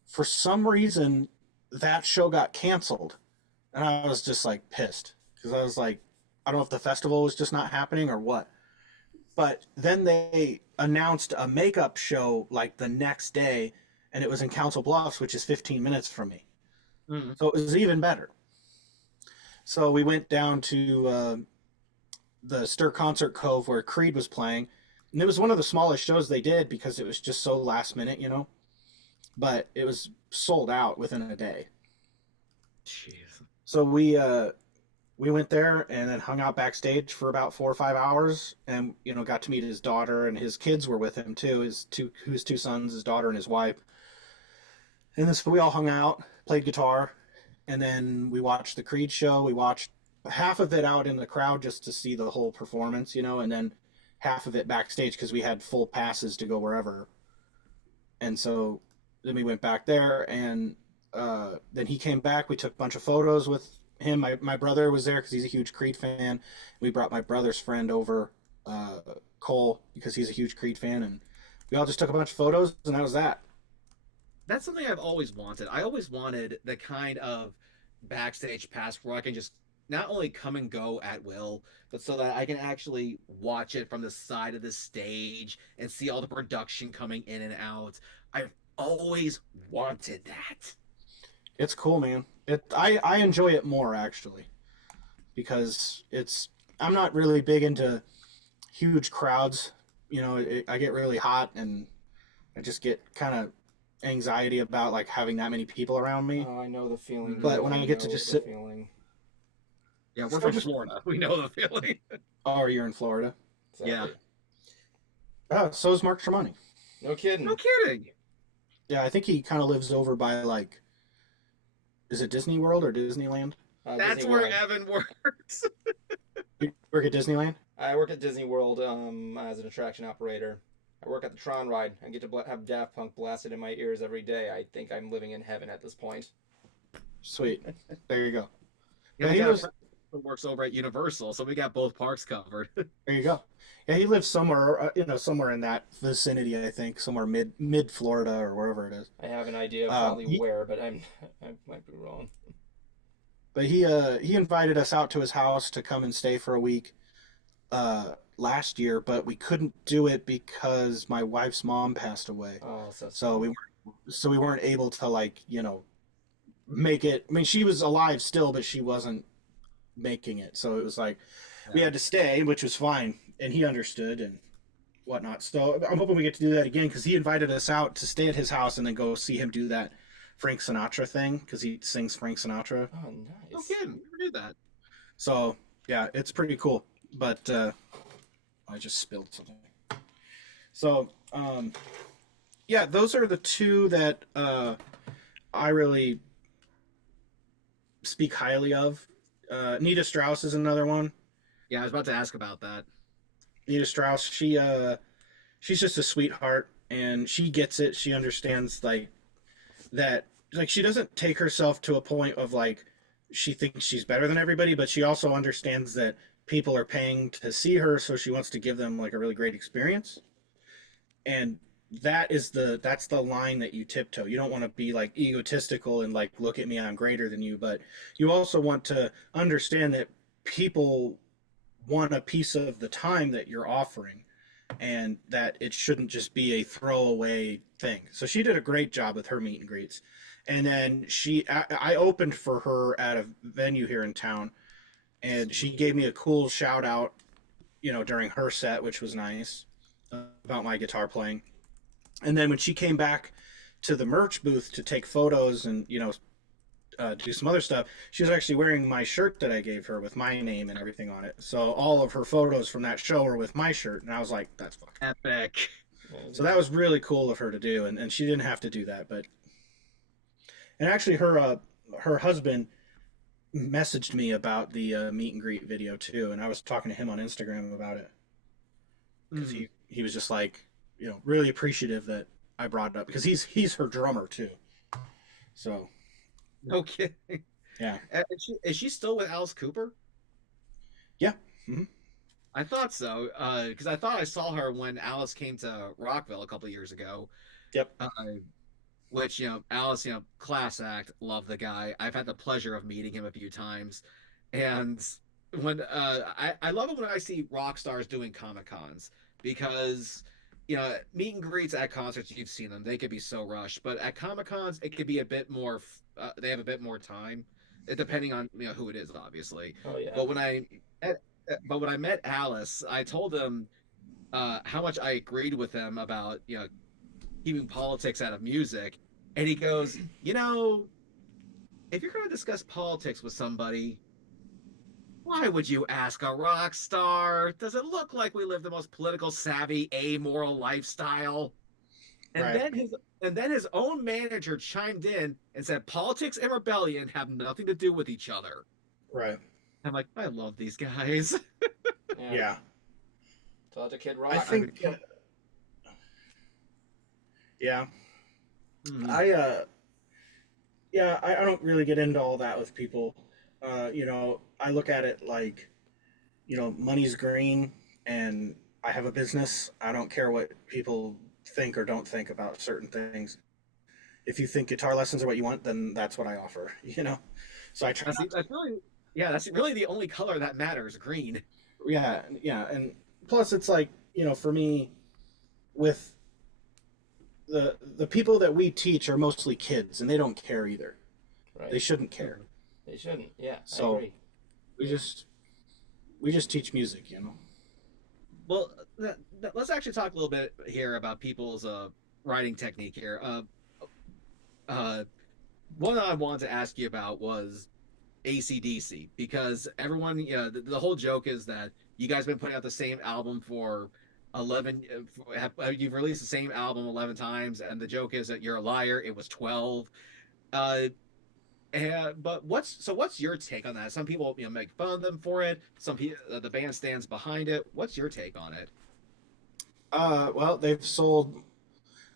for some reason, that show got canceled. And I was just like pissed because I was like, I don't know if the festival was just not happening or what. But then they announced a makeup show like the next day, and it was in Council Bluffs, which is 15 minutes from me. Mm-hmm. So it was even better. So we went down to the Stir Concert Cove where Creed was playing. And it was one of the smallest shows they did because it was just so last minute, But it was sold out within a day. Jeez. So we went there and then hung out backstage for about 4 or 5 hours, and got to meet his daughter, and his kids were with him too. His two sons, his daughter, and his wife. And then so we all hung out, played guitar, and then we watched the Creed show. We watched half of it out in the crowd just to see the whole performance, and then half of it backstage because we had full passes to go wherever. And so then we went back there, and then he came back. We took a bunch of photos with him. My brother was there because he's a huge Creed fan. We brought my brother's friend over, Cole, because he's a huge Creed fan, and we all just took a bunch of photos, and that was that. That's something I've always wanted. I always wanted the kind of backstage pass where I can just not only come and go at will, but so that I can actually watch it from the side of the stage and see all the production coming in and out. I've always wanted that. It's cool, man. I enjoy it more actually, because I'm not really big into huge crowds. I get really hot, and I just get kind of anxiety about like having that many people around me. Oh, I know the feeling. But when I get to know just the sit- feeling. Yeah, we're So from just- Florida. We know the feeling. Oh, you're in Florida. Yeah. Oh, so is Mark Tremonti. No kidding. No kidding. Yeah, I think he kind of lives over by like, is it Disney World or Disneyland? That's Disney where World. Evan works. You work at Disneyland? I work at Disney World as an attraction operator. I work at the Tron ride. I get to have Daft Punk blasted in my ears every day. I think I'm living in heaven at this point. Sweet. There you go. Yeah, Yeah, he was. works over at Universal, so we got both parks covered. There you go. Yeah, he lives somewhere, somewhere in that vicinity. I think somewhere mid Florida or wherever it is. I have an idea of Um, probably he, where, but I might be wrong. but he invited us out to his house to come and stay for a week last year, but we couldn't do it because my wife's mom passed away. Oh, so So we weren't able to make it. I mean, she was alive still, but she wasn't making it. So it was like we Yeah. had to stay, which was fine, and he understood and whatnot. So I'm hoping we get to do that again because he invited us out to stay at his house and then go see him do that Frank Sinatra thing because he sings Frank Sinatra. Oh, No nice. kidding, never knew that. So yeah, it's pretty cool. But I just spilled something. So yeah, those are the two that I really speak highly of. Nita Strauss is another one. Yeah, I was about to ask about that. Nita Strauss, she's just a sweetheart and she gets it. She understands that she doesn't take herself to a point of she thinks she's better than everybody, but she also understands that people are paying to see her, so she wants to give them a really great experience. And that's the line that you tiptoe. You don't want to be egotistical and look at me, I'm greater than you, but you also want to understand that people want a piece of the time that you're offering and that it shouldn't just be a throwaway thing. So she did a great job with her meet and greets. And then I opened for her at a venue here in town, and she gave me a cool shout out, during her set, which was nice, about my guitar playing. And then when she came back to the merch booth to take photos and do some other stuff, she was actually wearing my shirt that I gave her with my name and everything on it. So all of her photos from that show were with my shirt, and I was like, that's fucking. Epic. So that was really cool of her to do, and she didn't have to do that, but. And actually, her husband messaged me about the meet and greet video too, and I was talking to him on Instagram about it because he was just really appreciative that I brought it up because he's her drummer too. So No kidding. yeah, Is she still with Alice Cooper? yeah. Mm-hmm. I thought so, because I thought I saw her when Alice came to Rockville a couple of years ago. Yep. Which, Alice, class act, love the guy. I've had the pleasure of meeting him a few times. And when I love it when I see rock stars doing Comic Cons because, meet and greets at concerts, you've seen them, they could be so rushed. But at Comic Cons, it could be a bit more, they have a bit more time, depending on, who it is, obviously. Oh yeah. But when I met Alice, I told him how much I agreed with him about, keeping politics out of music. And he goes, if you're going to discuss politics with somebody, why would you ask a rock star? Does it look like we live the most political savvy, amoral lifestyle? And Right. then his own manager chimed in and said, politics and rebellion have nothing to do with each other. Right. I'm like, I love these guys. Yeah. So that's a Kid Rock. I think. Yeah. Mhm. I don't really get into all that with people. I look at it money's green and I have a business. I don't care what people think or don't think about certain things. If you think guitar lessons are what you want, then that's what I offer, So I try That's really the only color that matters, green. yeah, and plus it's for me with the people that we teach are mostly kids and they don't care either. Right. They shouldn't care. They shouldn't. Yeah. So- I agree. We just teach music, Well, let's actually talk a little bit here about people's writing technique here. One I wanted to ask you about was AC/DC because everyone, the whole joke is that you guys have been putting out the same album for 11. You've released the same album 11 times, and the joke is that you're a liar. It was 12. But what's your take on that? Some people make fun of them for it. Some people the band stands behind it. What's your take on it? Well, they've sold.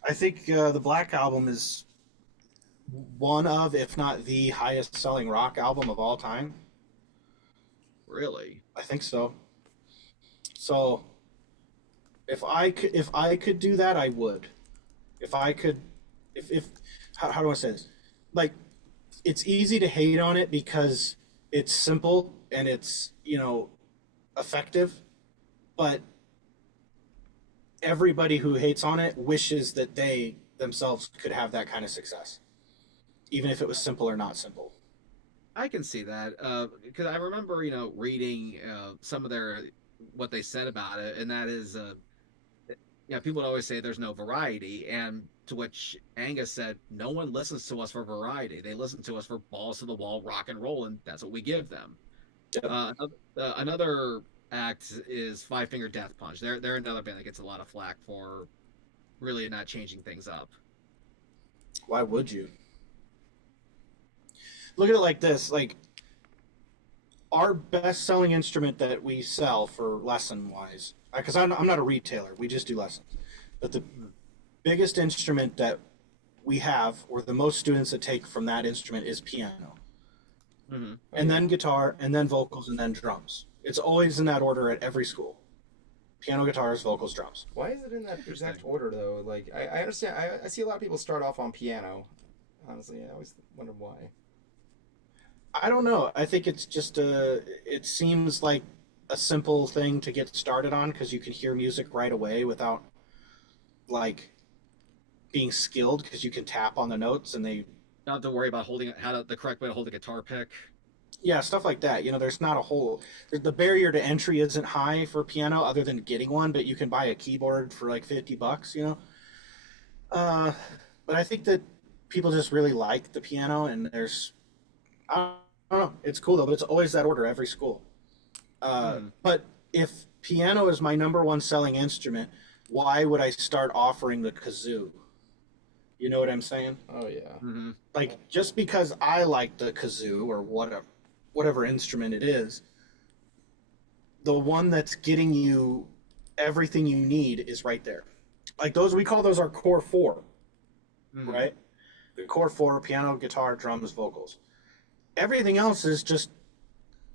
I think the Black Album is one of, if not the highest selling rock album of all time. Really? I think so. So if I could do that, I would. If I could, if how do I say this? Like, it's easy to hate on it because it's simple and it's effective, but everybody who hates on it wishes that they themselves could have that kind of success, even if it was simple or not simple. I can see that because I remember, reading some of their what they said about it, and that is, people would always say there's no variety, and to which Angus said, no one listens to us for variety. They listen to us for balls to the wall, rock and roll, and that's what we give them. Yep. Another act is Five Finger Death Punch. They're another band that gets a lot of flack for really not changing things up. Why would you? Look at it like this: like, our best-selling instrument that we sell for lesson-wise, because I'm not a retailer, we just do lessons. But the biggest instrument that we have, or the most students that take from that instrument, is piano, and then guitar, and then vocals, and then drums. It's always in that order at every school: piano, guitars, vocals, drums. Why is it in that exact order, though? Like, I understand. I see a lot of people start off on piano. Honestly, I always wonder why. I don't know. I think it's just it seems like a simple thing to get started on because you can hear music right away without like being skilled because you can tap on the notes and they Not have to worry about the correct way to hold a guitar pick. yeah, stuff like that. There's not a whole the barrier to entry isn't high for piano other than getting one, but you can buy a keyboard for like $50. But I think that people just really like the piano and there's I don't know. It's cool though, but it's always that order every school. But if piano is my number one selling instrument, why would I start offering the kazoo? You know what I'm saying? Oh yeah. Mm-hmm. Like just because I like the kazoo or whatever instrument it is, the one that's getting you everything you need is right there. Like those, we call those our core 4, right? The core 4: piano, guitar, drums, vocals. Everything else is just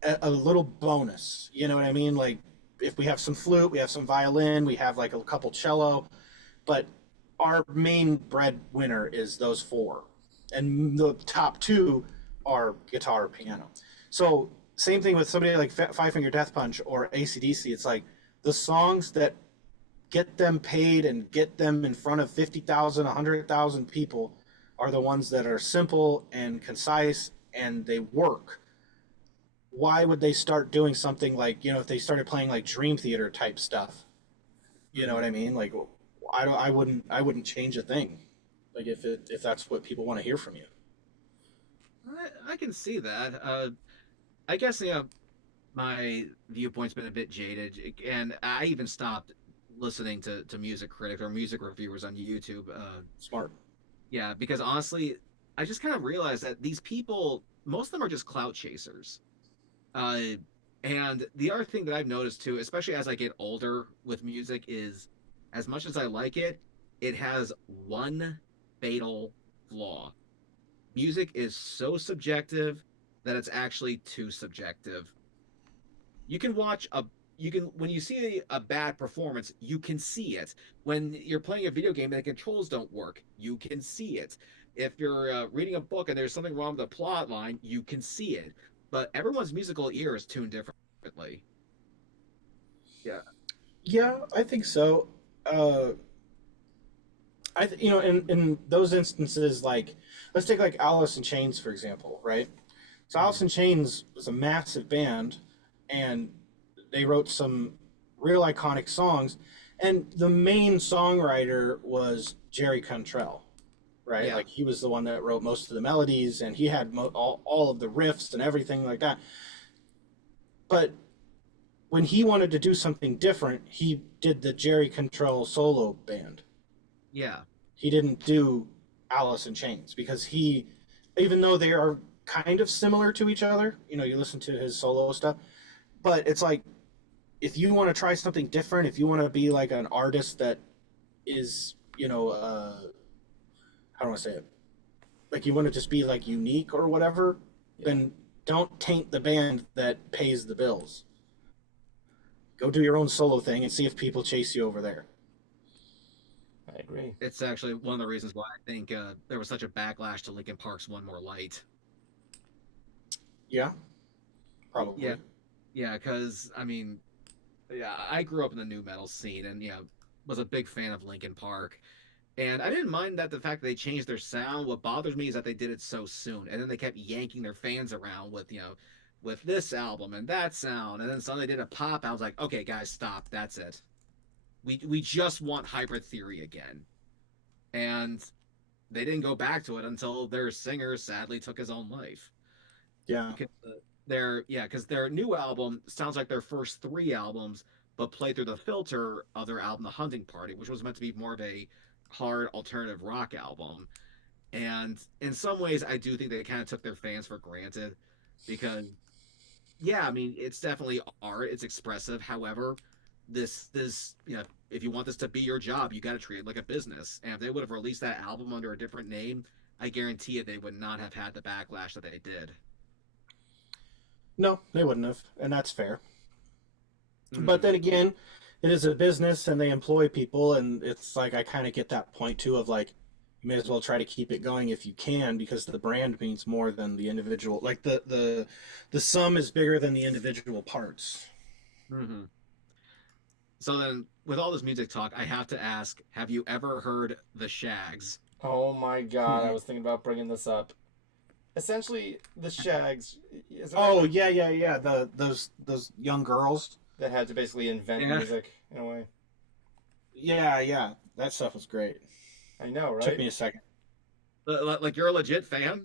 a little bonus. You know what I mean? Like if we have some flute, we have some violin, we have like a couple cello, but our main breadwinner is those 4, and the top 2 are guitar or piano. So same thing with somebody like Five Finger Death Punch or AC/DC. It's like the songs that get them paid and get them in front of 50,000, 100,000 people are the ones that are simple and concise and they work. Why would they start doing something like, if they started playing like Dream Theater type stuff? You know what I mean? Like, I wouldn't change a thing. Like if that's what people want to hear from you. I can see that. I guess my viewpoint's been a bit jaded, and I even stopped listening to music critics or music reviewers on YouTube. Smart. Yeah, because honestly, I just kind of realized that these people, most of them are just clout chasers. And the other thing that I've noticed too, especially as I get older with music, is as much as I like it, it has one fatal flaw. Music is so subjective that it's actually too subjective. You can watch a when you see a bad performance, you can see it. When you're playing a video game and the controls don't work, you can see it. If you're reading a book and there's something wrong with the plot line, you can see it. But everyone's musical ear is tuned differently. Yeah. Yeah, I think so. In those instances, like let's take like Alice in Chains for example, right? So Alice in Chains was a massive band, and they wrote some real iconic songs, and the main songwriter was Jerry Cantrell, right? Yeah. Like he was the one that wrote most of the melodies, and he had all of the riffs and everything like that. But when he wanted to do something different, he did the Jerry Cantrell solo band. Yeah. He didn't do Alice in Chains because even though they are kind of similar to each other, you listen to his solo stuff, but it's like if you want to try something different, if you want to be like an artist that is, how do I say it? Like you want to just be like unique or whatever, then don't taint the band that pays the bills. Go do your own solo thing and see if people chase you over there. I agree. It's actually one of the reasons why I think there was such a backlash to Linkin Park's One More Light. Yeah, probably. Yeah, because I mean, yeah, I grew up in the new metal scene, and was a big fan of Linkin Park. And I didn't mind that the fact that they changed their sound. What bothers me is that they did it so soon, and then they kept yanking their fans around with with this album and that sound, and then suddenly they did a pop. I was like, okay, guys, stop. That's it. We just want Hybrid Theory again, and they didn't go back to it until their singer sadly took his own life. Yeah. Because their new album sounds like their first three albums, but played through the filter of their album, The Hunting Party, which was meant to be more of a hard alternative rock album. And in some ways, I do think they kind of took their fans for granted because, yeah, I mean, it's definitely art, it's expressive. However, this if you want this to be your job, you got to treat it like a business. And if they would have released that album under a different name, I guarantee you they would not have had the backlash that they did. No, they wouldn't have, and that's fair. Mm-hmm. But then again, it is a business and they employ people, and it's like I kind of get that point too of like you may as well try to keep it going if you can because the brand means more than the individual. Like the sum is bigger than the individual parts. Mm-hmm. So then, with all this music talk, I have to ask: have you ever heard the Shags? Oh my god, I was thinking about bringing this up. Essentially, the Shags. Yeah. Those young girls that had to basically invent music in a way. Yeah. That stuff was great. I know, right? Took me a second. Like you're a legit fan?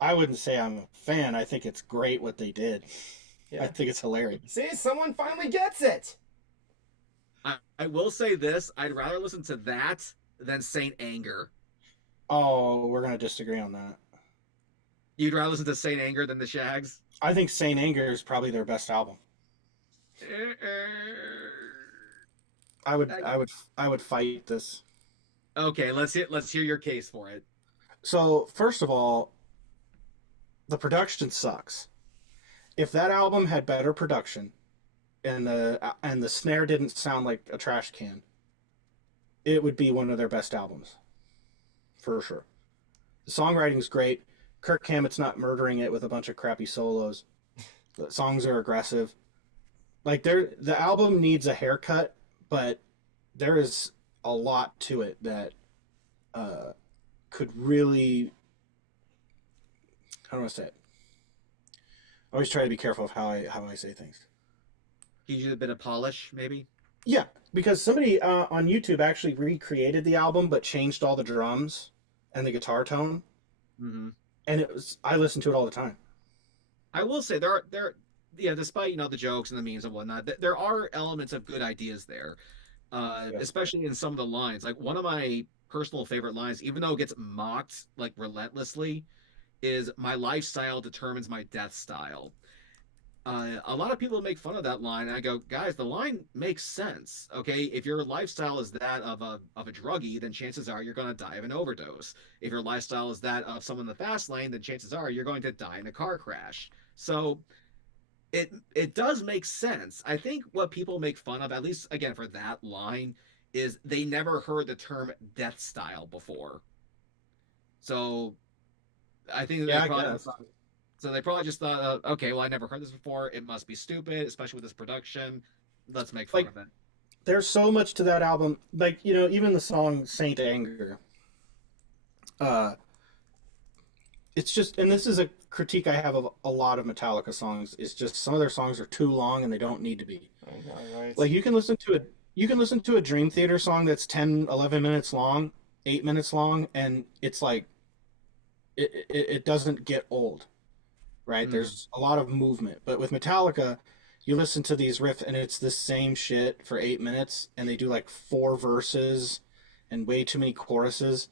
I wouldn't say I'm a fan. I think it's great what they did. Yeah. I think it's hilarious. See, someone finally gets it. I will say this: I'd rather listen to that than Saint Anger. Oh, we're gonna disagree on that. You'd rather listen to Saint Anger than the Shags? I think Saint Anger is probably their best album. I would fight this. Okay, let's hear your case for it. So, first of all, the production sucks. If that album had better production and the snare didn't sound like a trash can, it would be one of their best albums. For sure. The songwriting's great. Kirk Hammett's not murdering it with a bunch of crappy solos. The songs are aggressive. Like the album needs a haircut, but there is a lot to it that could really, how do I say it? I always try to be careful of how I say things. Gives you a bit of polish, maybe? Yeah, because somebody on YouTube actually recreated the album but changed all the drums and the guitar tone. Mm-hmm. And I listen to it all the time. I will say there despite the jokes and the memes and whatnot, there are elements of good ideas there, especially in some of the lines. Like one of my personal favorite lines, even though it gets mocked like relentlessly, is "My lifestyle determines my death style." A lot of people make fun of that line, and I go, guys, the line makes sense. Okay, if your lifestyle is that of a druggie, then chances are you're going to die of an overdose. If your lifestyle is that of someone in the fast lane, then chances are you're going to die in a car crash. So it does make sense. I think what people make fun of, at least again for that line, is they never heard the term death style before. So I think so they probably just thought, okay, well, I never heard this before. It must be stupid, especially with this production. Let's make fun of it. There's so much to that album. Like, even the song Saint Anger. It's just, and this is a critique I have of a lot of Metallica songs, is just some of their songs are too long and they don't need to be. I know, right? Like, you can listen to a Dream Theater song that's 10, 11 minutes long, 8 minutes long, and it's like, it doesn't get old. Right? There's a lot of movement. But with Metallica, you listen to these riffs and it's the same shit for 8 minutes, and they do like 4 verses and way too many choruses.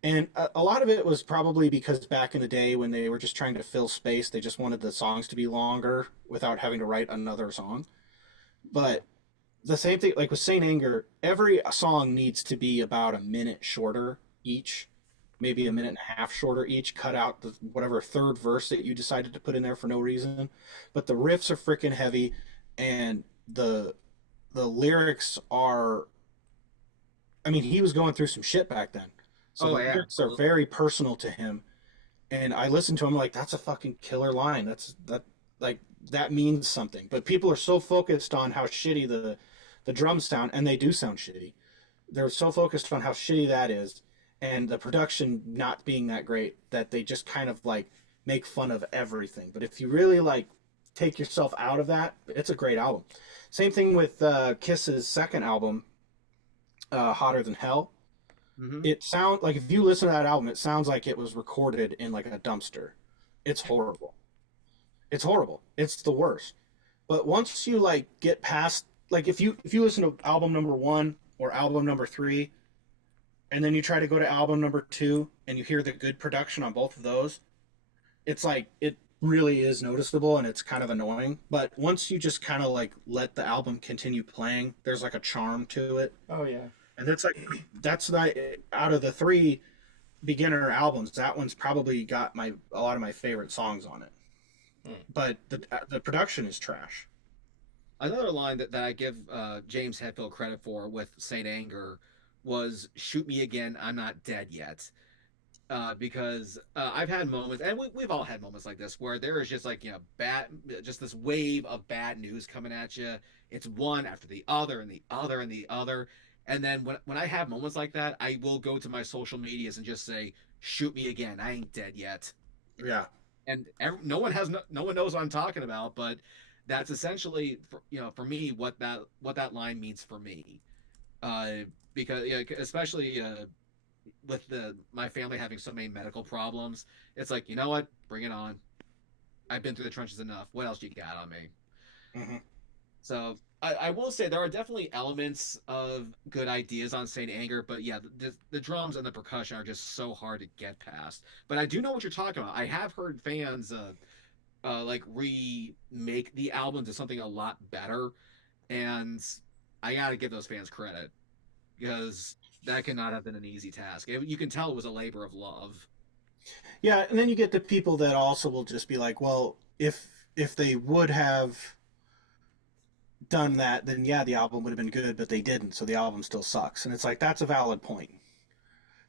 And a lot of it was probably because back in the day when they were just trying to fill space, they just wanted the songs to be longer without having to write another song. But the same thing, like with Saint Anger, every song needs to be about a minute shorter each, maybe a minute and a half shorter each. Cut out the whatever third verse that you decided to put in there for no reason. But the riffs are freaking heavy, and the lyrics are. I mean, he was going through some shit back then, so the Oh yeah, lyrics are very personal to him. And I listened to him like, that's a fucking killer line. Like that means something. But people are so focused on how shitty the drums sound, and they do sound shitty. They're so focused on how shitty that is, and the production not being that great, that they just kind of like make fun of everything. But if you really like take yourself out of that, it's a great album. Same thing with Kiss's second album, Hotter Than Hell. hmm It sounds like, if you listen to that album, it sounds like it was recorded in like a dumpster. It's horrible. It's horrible. It's the worst. But once you like get past, like, if you listen to album number 1 or album number 3, and then you try to go to album number 2 and you hear the good production on both of those, it's like it really is noticeable, and it's kind of annoying. But once you just kind of like let the album continue playing, there's like a charm to it. Oh yeah. And that's like, out of the 3 beginner albums, that one's probably got a lot of my favorite songs on it. Hmm. But the production is trash. Another line that I give James Hetfield credit for with Saint Anger was "Shoot me again, I'm not dead yet." Because I've had moments, and we've all had moments like this, where there is just like, just this wave of bad news coming at you. It's one after the other and the other and the other. And then when I have moments like that, I will go to my social medias and just say, "Shoot me again, I ain't dead yet." Yeah. And no one knows what I'm talking about, but that's essentially for me what that line means for me. Because especially with my family having so many medical problems, it's like, you know what, bring it on. I've been through the trenches enough. What else you got on me? Hmm. So I will say there are definitely elements of good ideas on Saint Anger, but yeah, the drums and the percussion are just so hard to get past. But I do know what you're talking about. I have heard fans like remake the album to something a lot better, and I gotta give those fans credit because that cannot have been an easy task. You can tell it was a labor of love. Yeah, and then you get the people that also will just be like, well, if they would have done that, then yeah, the album would have been good, but they didn't, so the album still sucks. And it's like, that's a valid point.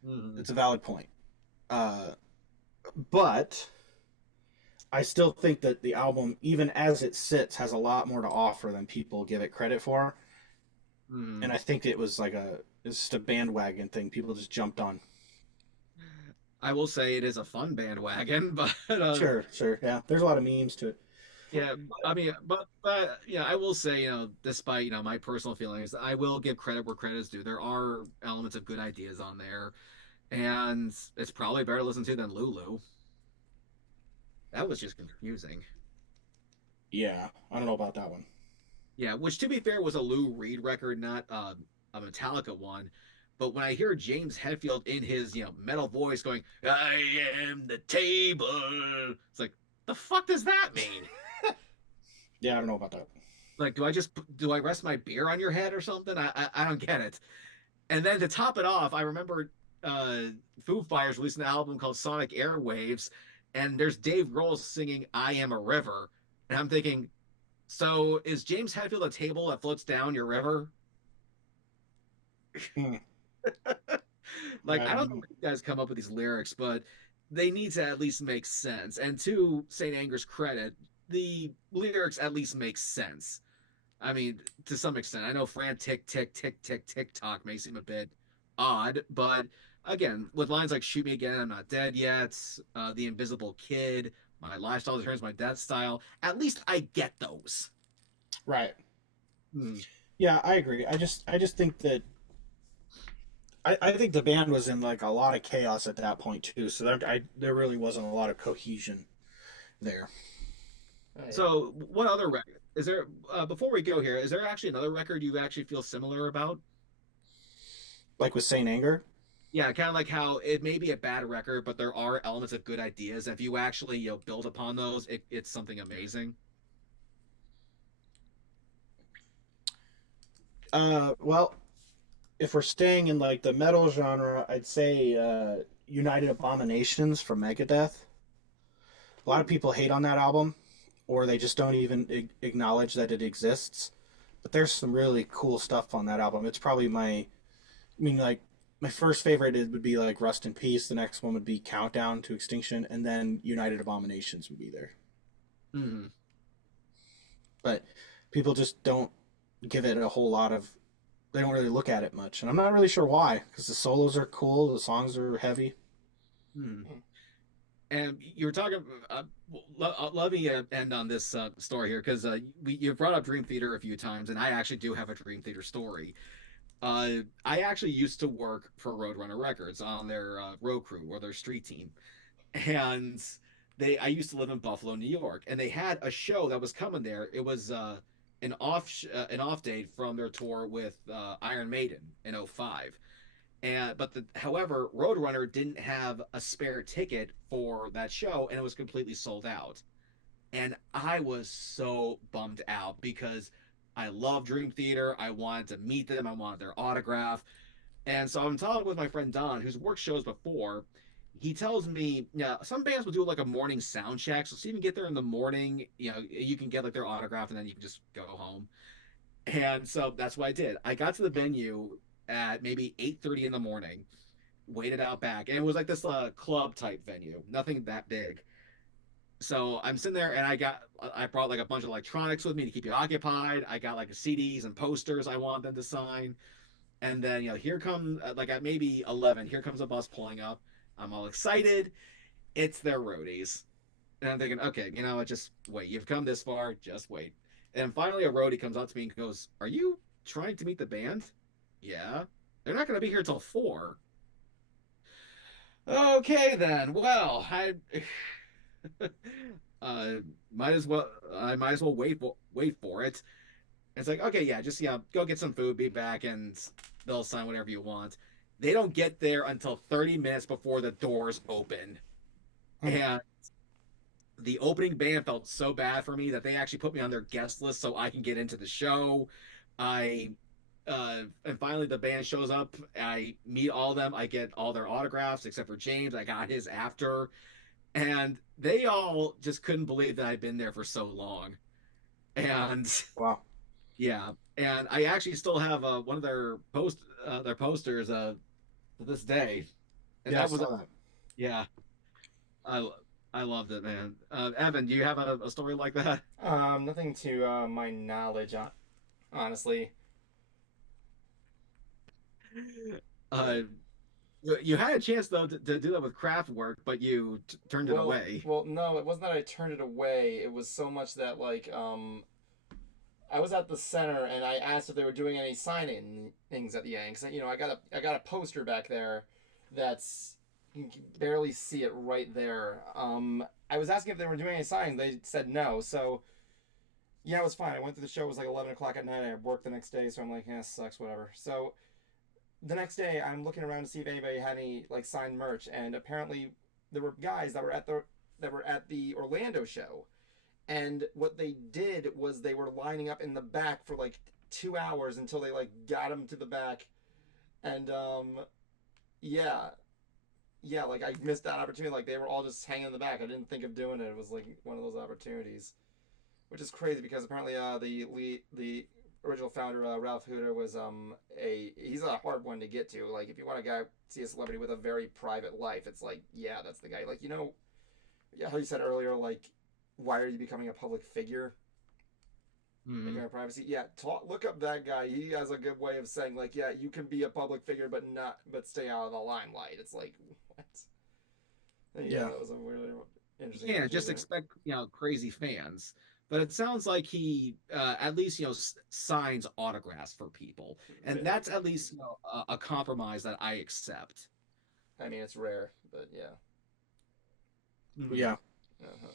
Mm-hmm. It's a valid point. Uh, but I still think that the album, even as it sits, has a lot more to offer than people give it credit for. Mm-hmm. And I think it's just a bandwagon thing. People just jumped on. I will say it is a fun bandwagon, but Sure, yeah. There's a lot of memes to it. yeah, I mean, but yeah, I will say, despite my personal feelings, I will give credit where credit is due. There are elements of good ideas on there, and it's probably better to listen to than Lulu. That was just confusing. Yeah, I don't know about that one. Yeah, which to be fair was a Lou Reed record, not a Metallica one. But when I hear James Hetfield in his metal voice going, "I am the table," it's like, the fuck does that mean? Yeah, I don't know about that. Like, do I rest my beer on your head or something? I don't get it. And then to top it off, I remember uh, Foo Fighters released an album called Sonic Airwaves, and there's Dave Grohl singing "I Am a River," and I'm thinking, so is James Hetfield a table that floats down your river? Hmm. Like, I I don't don't know know. where you guys come up with these lyrics, but they need to at least make sense. And to St. Anger's credit, the lyrics at least make sense. I mean, to some extent. I know Fran tick tick tick tick tick tock may seem a bit odd, but again, with lines like "Shoot me again, I'm not dead yet," "The Invisible Kid," "My lifestyle determines my death style," at least I get those. Right. Hmm. Yeah, I agree. I just think that I think the band was in like a lot of chaos at that point too. So there really wasn't a lot of cohesion there. Oh, yeah. So, what other record is there? Before we go here, is there actually another record you actually feel similar about? Like with Saint Anger. Yeah, kind of like how it may be a bad record, but there are elements of good ideas. If you actually build upon those, it's something amazing. Well, if we're staying in like the metal genre, I'd say United Abominations from Megadeth. A lot of people hate on that album, or they just don't even acknowledge that it exists. But there's some really cool stuff on that album. It's probably like my first favorite would be like Rust in Peace. The next one would be Countdown to Extinction, and then United Abominations would be there. Hmm. But people just don't give it a whole lot of. They don't really look at it much, and I'm not really sure why. Because the solos are cool, the songs are heavy. Hmm. And you were talking. Let me end on this story here because you brought up Dream Theater a few times, and I actually do have a Dream Theater story. I actually used to work for Roadrunner Records on their road crew or their street team, and I used to live in Buffalo, New York, and they had a show that was coming there. It was an off date from their tour with Iron Maiden in '05. However, Roadrunner didn't have a spare ticket for that show, and it was completely sold out. And I was so bummed out because I love Dream Theater. I wanted to meet them. I wanted their autograph. And so I'm talking with my friend Don, who's worked shows before. He tells me, yeah, some bands will do like a morning sound check. So you can get there in the morning, you can get like their autograph and then you can just go home. And so that's what I did. I got to the venue at maybe 8:30 in the morning, waited out back, and it was like this club type venue, nothing that big. So I'm sitting there, and I brought like a bunch of electronics with me to keep you occupied. I got like CDs and posters I want them to sign, and then here come like at maybe 11, here comes a bus pulling up. I'm all excited. It's their roadies, and I'm thinking, okay, what? Just wait. You've come this far, just wait. And finally, a roadie comes up to me and goes, "Are you trying to meet the band?" Yeah. They're not going to be here till 4. Okay then. Well, uh I might as well wait for it. It's like, okay, yeah, just go get some food, be back, and they'll sign whatever you want. They don't get there until 30 minutes before the doors open. And the opening band felt so bad for me that they actually put me on their guest list so I can get into the show. I and finally the band shows up. I meet all of them. I get all their autographs except for James. I got his after, and they all just couldn't believe that I'd been there for so long. And Wow. yeah, and I actually still have one of their posters to this day. And Yeah, that was I saw that. yeah, I I loved it, man. Evan, do you have a story like that? Nothing to my knowledge, honestly. Uh, you had a chance though to do that with Kraftwerk, but you turned it away. Well, no, it wasn't that I turned it away. It was so much that I was at the center and I asked if they were doing any sign-in things at the end because I got a poster back there that's you can barely see it right there. I was asking if they were doing any signs. They said no. So yeah, it was fine. I went to the show. It was like 11 o'clock at night. I worked the next day, so I'm like, yeah, sucks, whatever. So the next day, I'm looking around to see if anybody had any like signed merch, and apparently there were guys that were at the Orlando show, and what they did was they were lining up in the back for like 2 hours until they like got them to the back, and yeah, yeah, like I missed that opportunity. Like they were all just hanging in the back. I didn't think of doing it. It was like one of those opportunities, which is crazy because apparently the original founder Ralph Hooter was he's a hard one to get to. Like if you want to see a celebrity with a very private life, it's like yeah, that's the guy. Like yeah, how you said earlier, like why are you becoming a public figure? Mm-hmm. Making our privacy. Yeah, look up that guy. He has a good way of saying like yeah, you can be a public figure but stay out of the limelight. It's like what? Yeah, that was a really interesting. Yeah, just expect crazy fans. But it sounds like he at least signs autographs for people, and that's at least a compromise that I accept. I mean, it's rare, but yeah. Mm-hmm. Yeah. Uh-huh.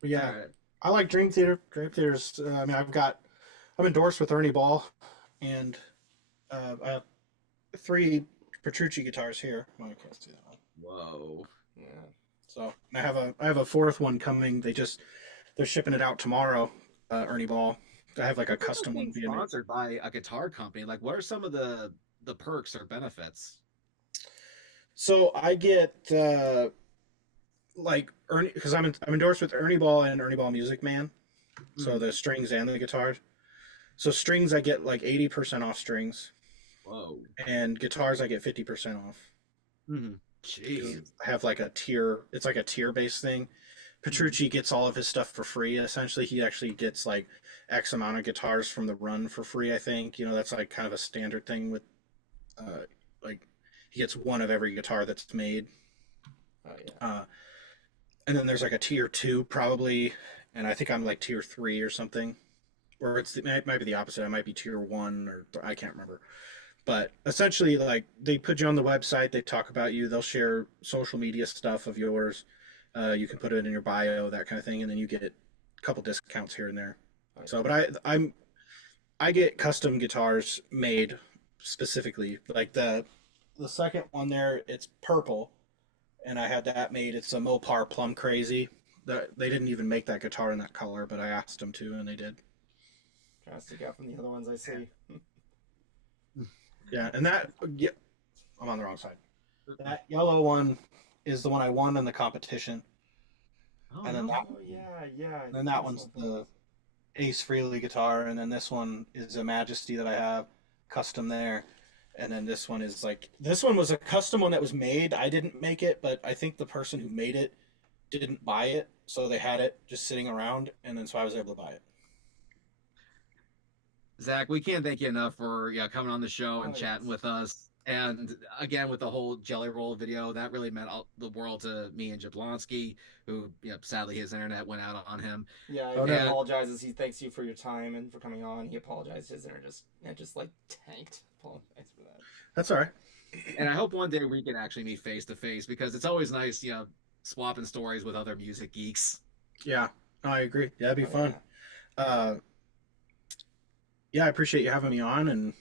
But yeah, Right. I like Dream Theater. Dream Theater's. I mean, I'm endorsed with Ernie Ball, and I have 3 Petrucci guitars here. Oh, I can't see that one. Whoa. Yeah. So I have a 4th one coming. They're shipping it out tomorrow. Ernie Ball. I have like a What's it like custom being one being made. sponsored by a guitar company? Like, what are some of the perks or benefits? So I get like Ernie, because I'm endorsed with Ernie Ball and Ernie Ball Music Man, so the strings and the guitars. So strings I get like 80% off strings, Whoa. and guitars I get 50% off. Mm-hmm. 'Cause Jeez. I have like a tier. It's like a tier based thing. Petrucci gets all of his stuff for free. Essentially, he actually gets like X amount of guitars from the run for free. I think that's like kind of a standard thing with, like he gets one of every guitar that's made. Oh yeah. And then there's like a tier 2 probably, and I think I'm like tier 3 or something, or it might be the opposite. I might be tier 1 or I can't remember. But essentially, like they put you on the website, they talk about you, they'll share social media stuff of yours. You can put it in your bio, that kind of thing, and then you get a couple discounts here and there. Right. So, but I get custom guitars made specifically. Like the second one there, it's purple, and I had that made. It's a Mopar Plum Crazy. They didn't even make that guitar in that color, but I asked them to, and they did. Trying to stick out from the other ones I see. Yeah, and I'm on the wrong side. That yellow one is the one I won in the competition. Oh, And then no. that Oh yeah. And then that one's the Ace Frehley guitar, and then this one is a Majesty that I have custom there. And then this one was a custom one that was made. I didn't make it, but I think the person who made it didn't buy it, so they had it just sitting around, and then so I was able to buy it. Zach, we can't thank you enough for coming on the show and Oh, chatting yes. with us. And again, with the whole Jelly Roll video, that really meant the world to me and Jablonski, who sadly his internet went out on him. Yeah, Oh, he no. apologizes. He thanks you for your time and for coming on. He apologized. His internet just like tanked. Apologize for that. That's all right. And I hope one day we can actually meet face to face, because it's always nice, swapping stories with other music geeks. Yeah, no, I agree. Yeah, that'd be Oh, fun. Yeah, I appreciate you having me on, and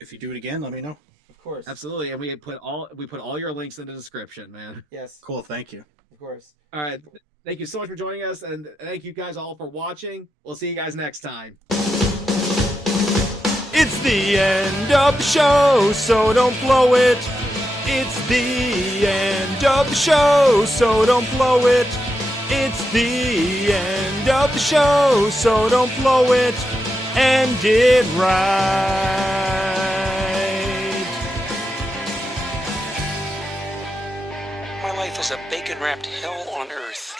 if you do it again, let me know. Of course. Absolutely, and we put all your links in the description, man. Yes. Cool, thank you. Of course. All right, thank you so much for joining us, and thank you guys all for watching. We'll see you guys next time. It's the end of the show, so don't blow it. It's the end of the show, so don't blow it. It's the end of the show, so don't blow it. End it right. My life is a bacon-wrapped hell on earth.